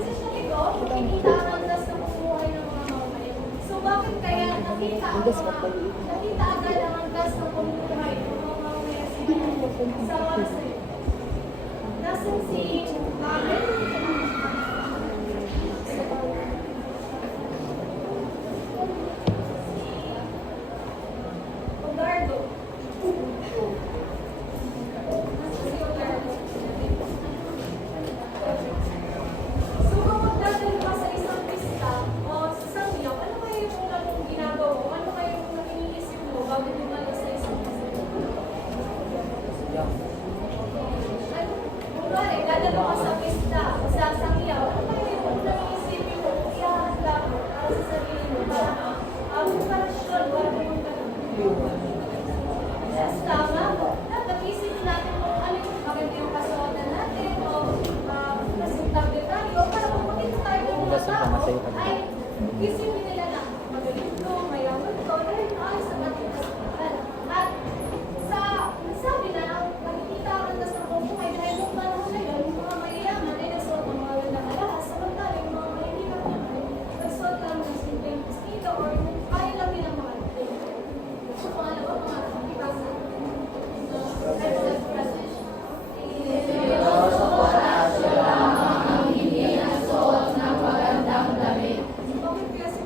posisyon ito, makikita ang antas ng buhay ng mga mamamayan. So bakit kaya nakita agad ang antas ng pamumuhay ng mga mamamayan sa oras na yun? Nasaan si Abel? Ogardo. Nasaan si Ogardo? So kung magdadalo ka sa isang pista o sa isang iyaw, ano kayo yung unang mong ginagawa? O ano kayo yung iniisip mo bago dumalo sa isang pista? Ano? Kunwari, dadalo ka sa pista o sa isang iyaw, ano kayo yung unang iisipin mo? Ihahanda mo para sa sarili mo para preparasyon para pumunta ka. Yes, tama. Dapat isipin natin kung ano yung maganda yung kasuotan natin o presentable tayo para kung makita tayo ng mga tao ay isipin nila na magaling to, mayaman to, dahil maayos ang ating kasuotan. At sa nasabi na nakikita ang antas ng pamumuhay dahil nung panahon na yun, yung mga mayayaman ay nagsuot ng mga gandang alahas, samantala yung mga mahihirap naman nagsuot lang ng simpleng vestido or kaya lang nilang mga dating. So, pangalawa, mga ipasa. Seryoso po na siya lamang ang hindi nagsuot ng magandang damit. Bakit kaya si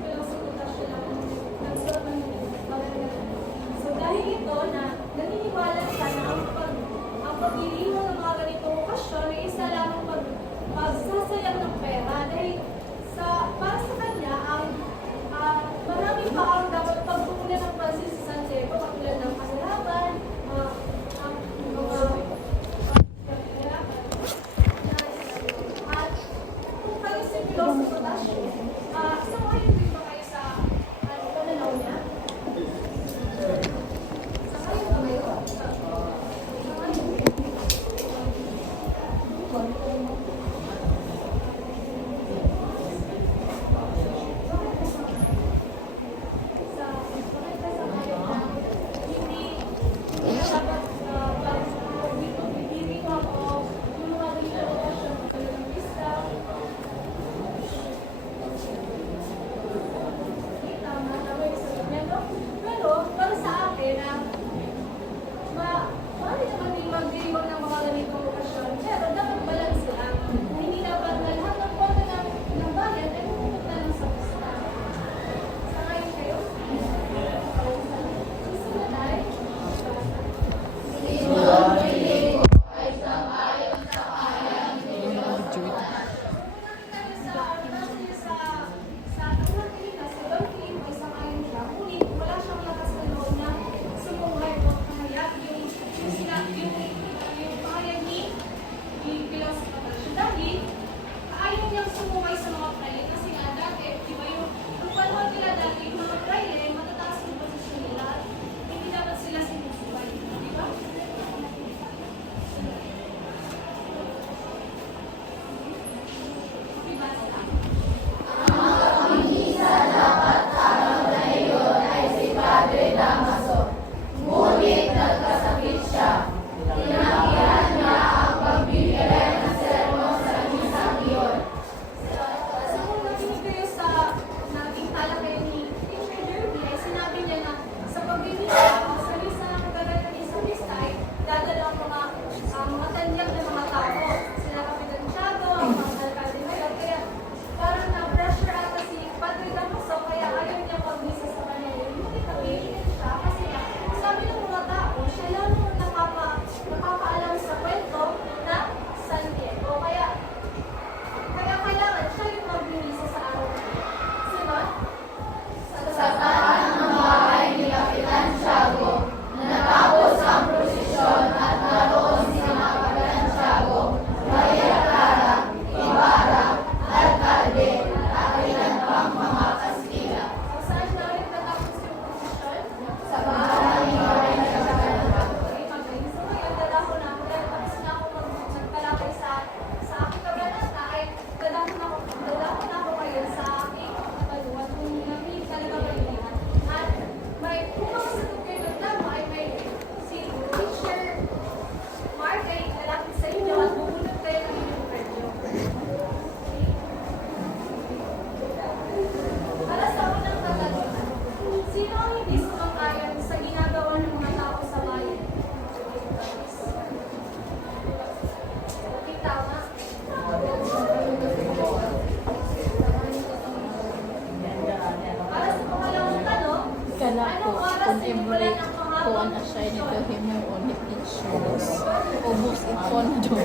kuan aside nito him yung only pictures. Ubus ipon do.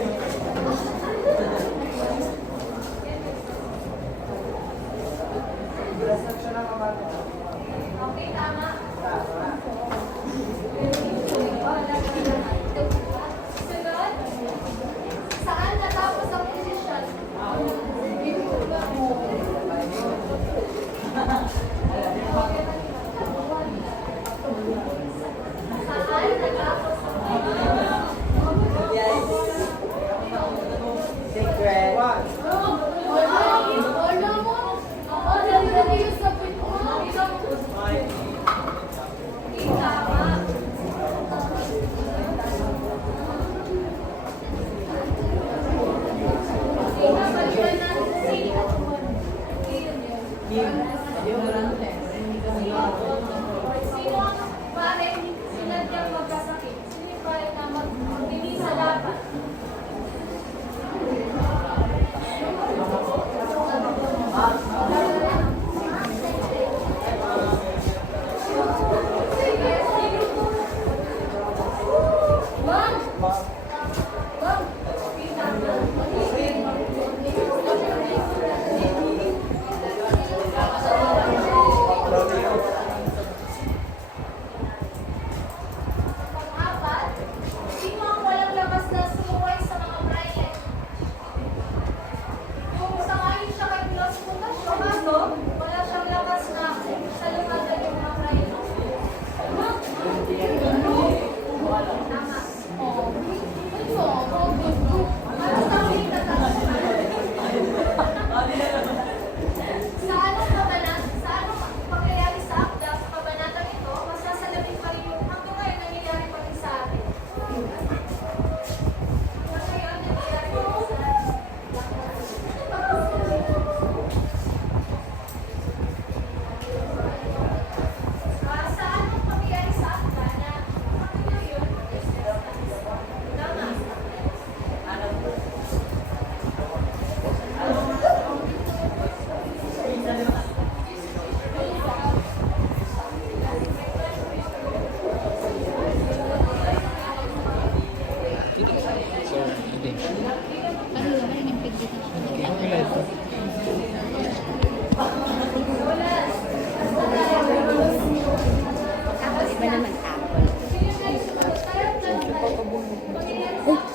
Okay, tama. Sunod. Saan natapos ang posisyon? Saan natapos ang Secret. Wala mo. Oo, dali-dali yung sagot mo. Okay, tama. Sige, balikan natin si Sino ang pare sinadyang magkasakit? Sino yung pare na magbibig sa dapat? Sige, sige. Ma'am! Ma'am! Pang-apat, sino ang walang labas na sumuway sa mga project? Kung sangayon siya kay Los Fundacion, wala siyang labas na salumatan yung mga project. Tama. Ano sa aking tatanong? Sa anong kabanat, sa anong pangyayari sa akda, sa kabanatang ito, masasalamin pa rin yung hanggang ngayon nangyayari pa rin sa atin. Hanggang ngayon nangyayari pa rin sa atin. Sa anong pangyayari sa akda na hanggang ngayon tama.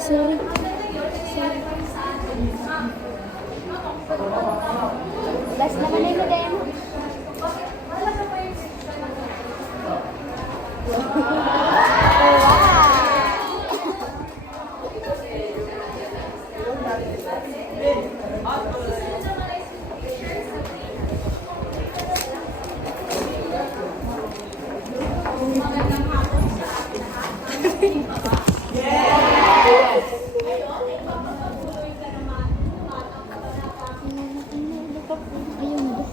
Sorry. Last naman na yung demo. Ayun na.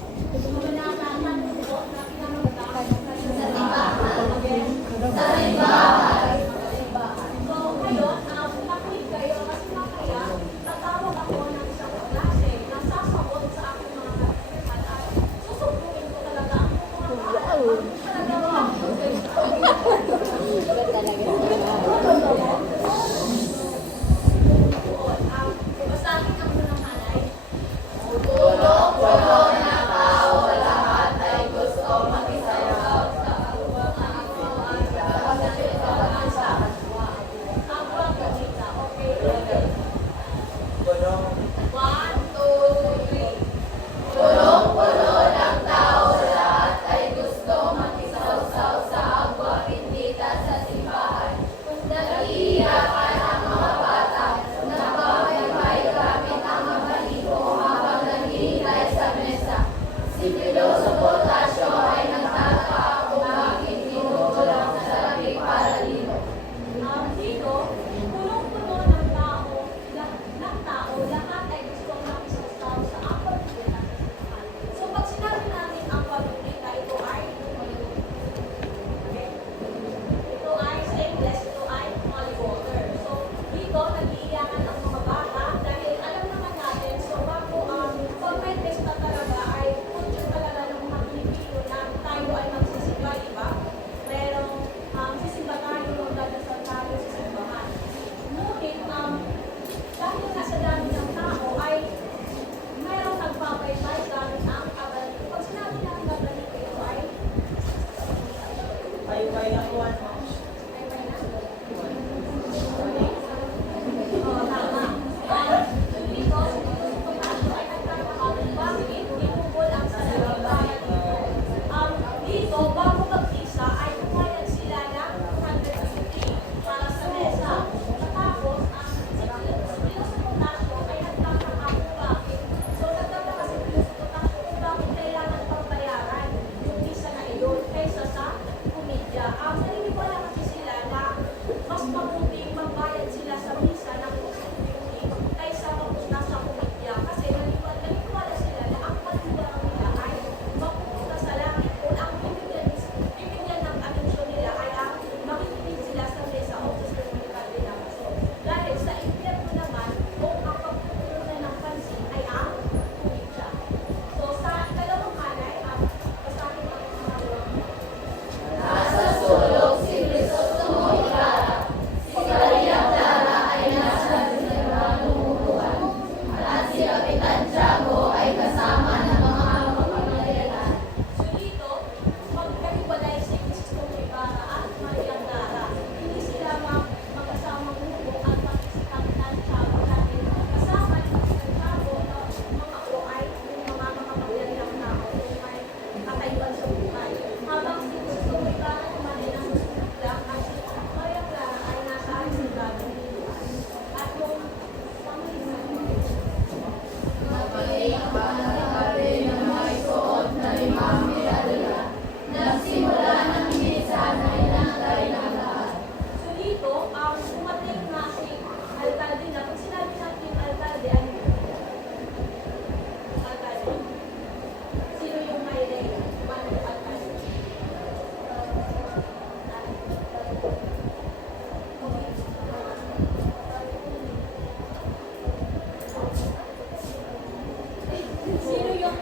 Sino yung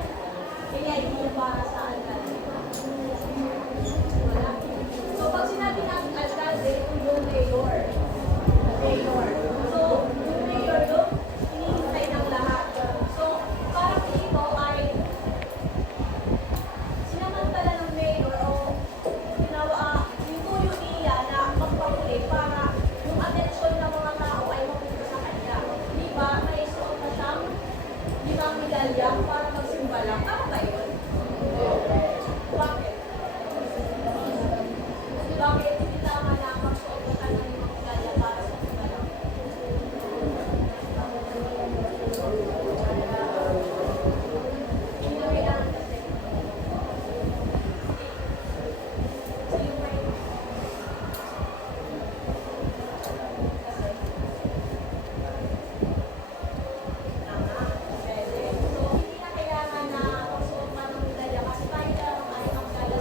PID para sa alkalde? Wala. So, pag sinabi natin alkalde, yung mayor. Mayor. So, yung mayor yung hinihintay ng lahat. So, parang ito ay sinamantala ng mayor o ginawa, yung tuyo niya na magpahuli para yung atensyon ng mga tao ay mapunta sa kanya. Di ba? May suot na siyang limang medalya para magsimba lang. Tama ba yun? Bakit? Bakit hindi tama na magsuot na siya ng limang medalya para sa simba lang? Hindi na kailangan kasi. Sino may pwede. So, hindi na kailangan na magsuot ka ng medalya kasi tayo lang ay magdala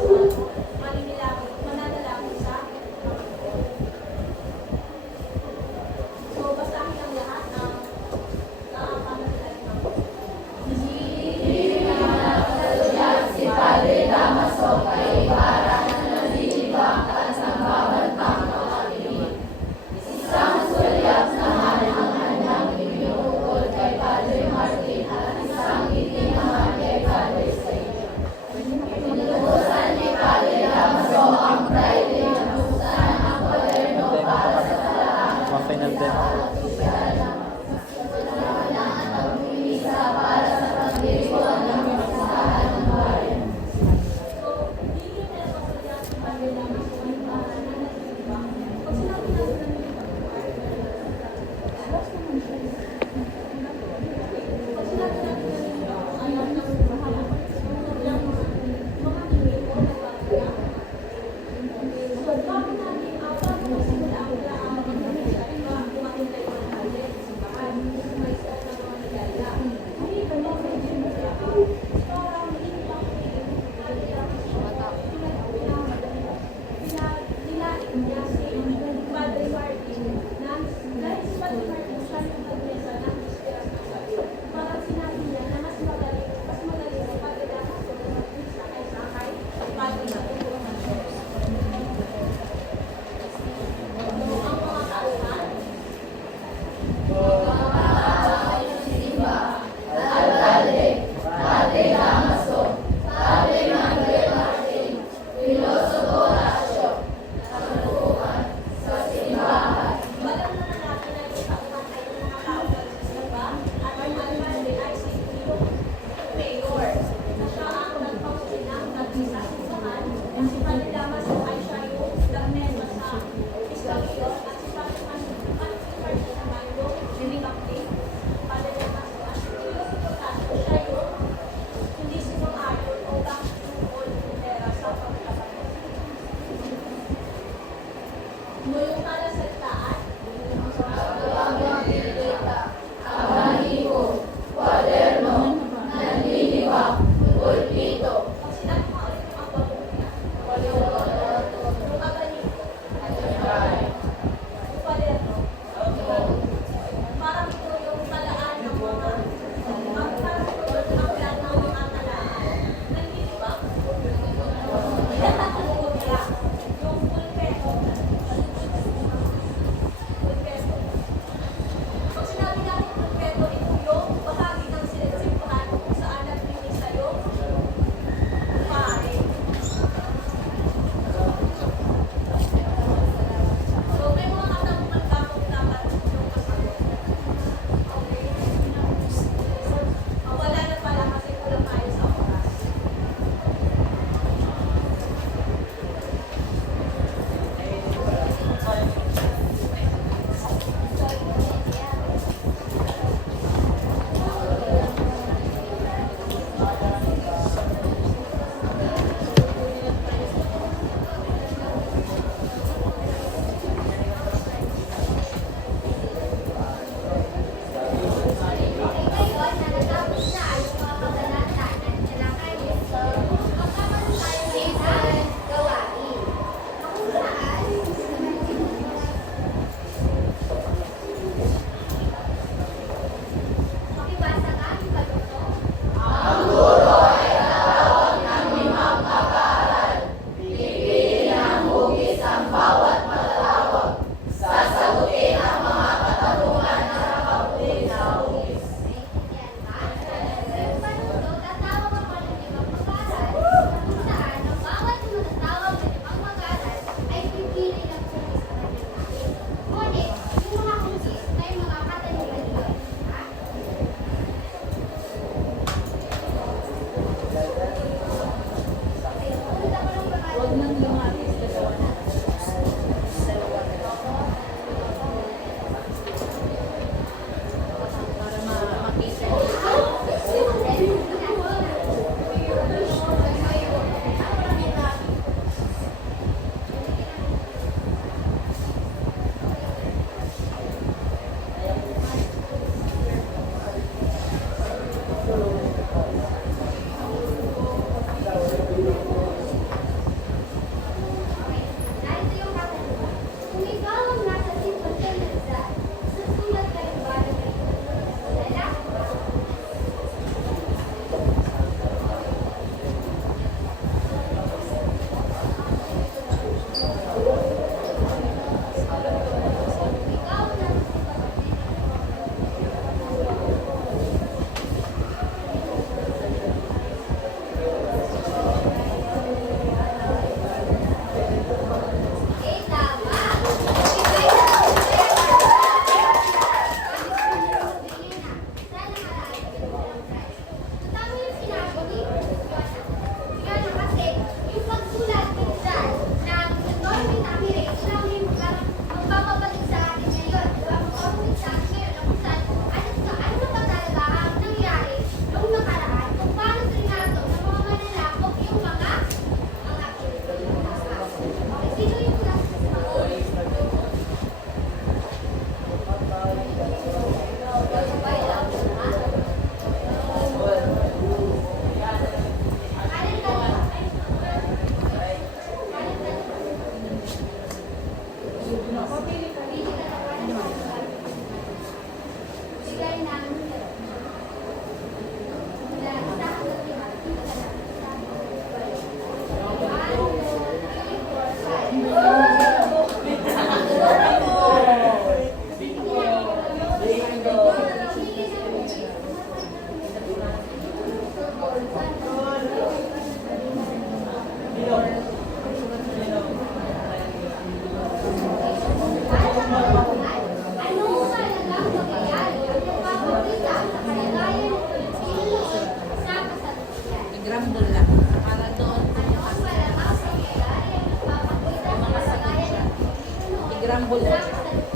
i-grumble lang. Para doon Ano ang malamang sa nangyayari ang nagpapakita ng kalagayan ng Pilipino? i-grumble lang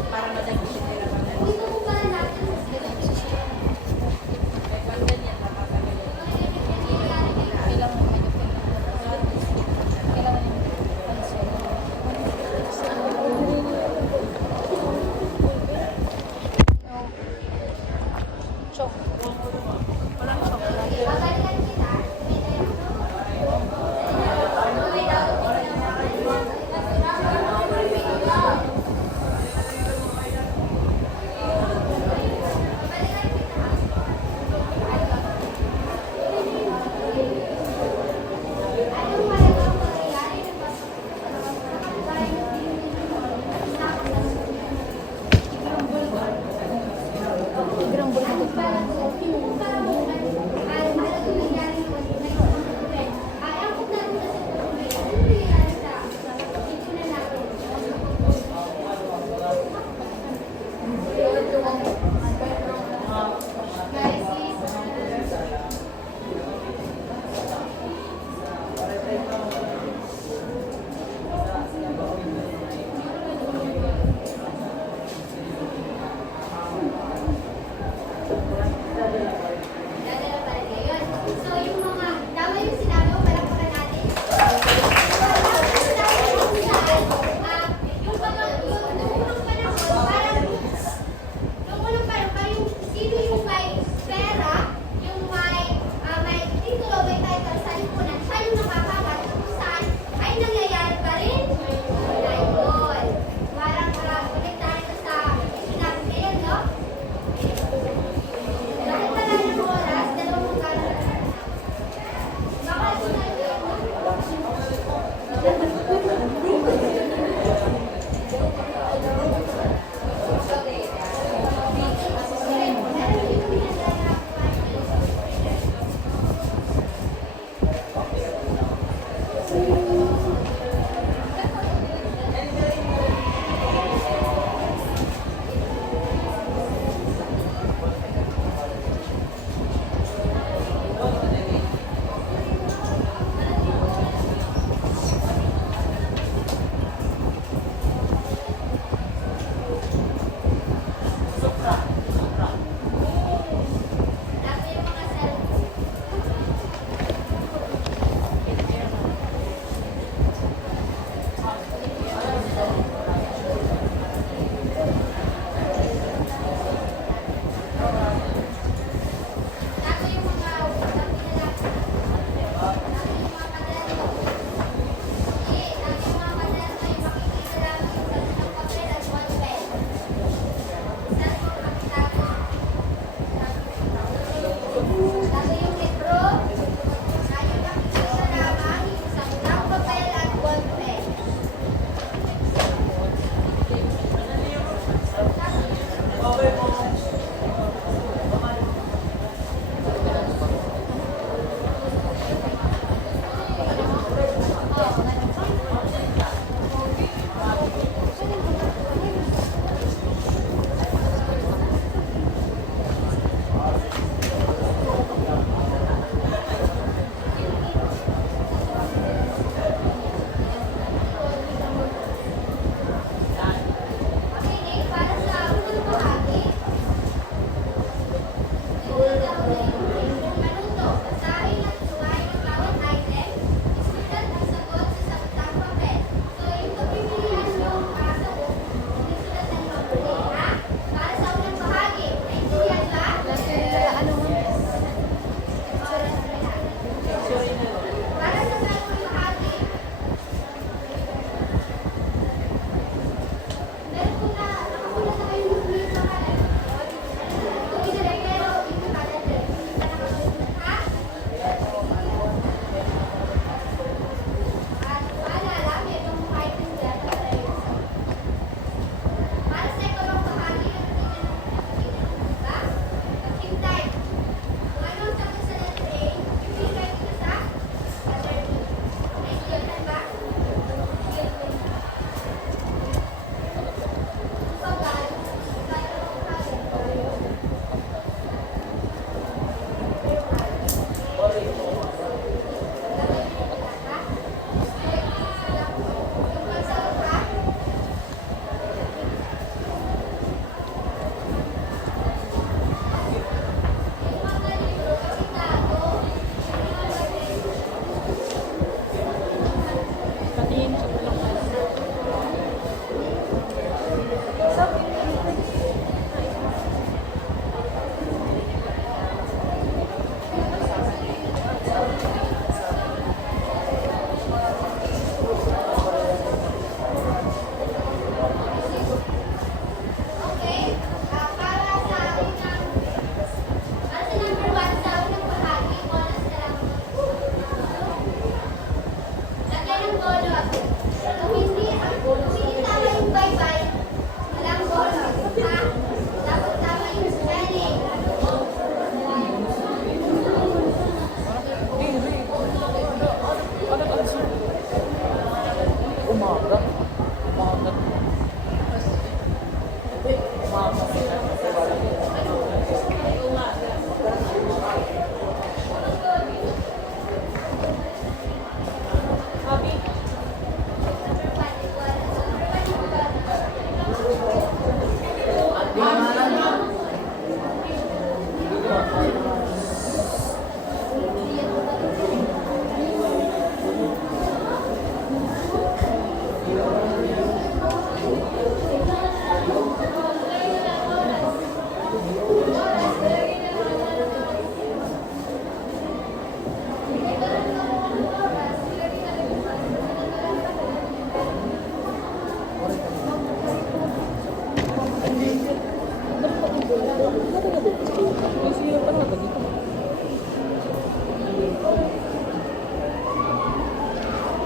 para madagdag siya kaya naman. Ito po ba natin sa sitwasyon? Kaya pag ganyan, napakagaling. Kailangan Pagalitan kita, may daw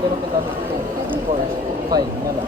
Pero kita sa 2, 4, 5 na lang.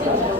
Thank you.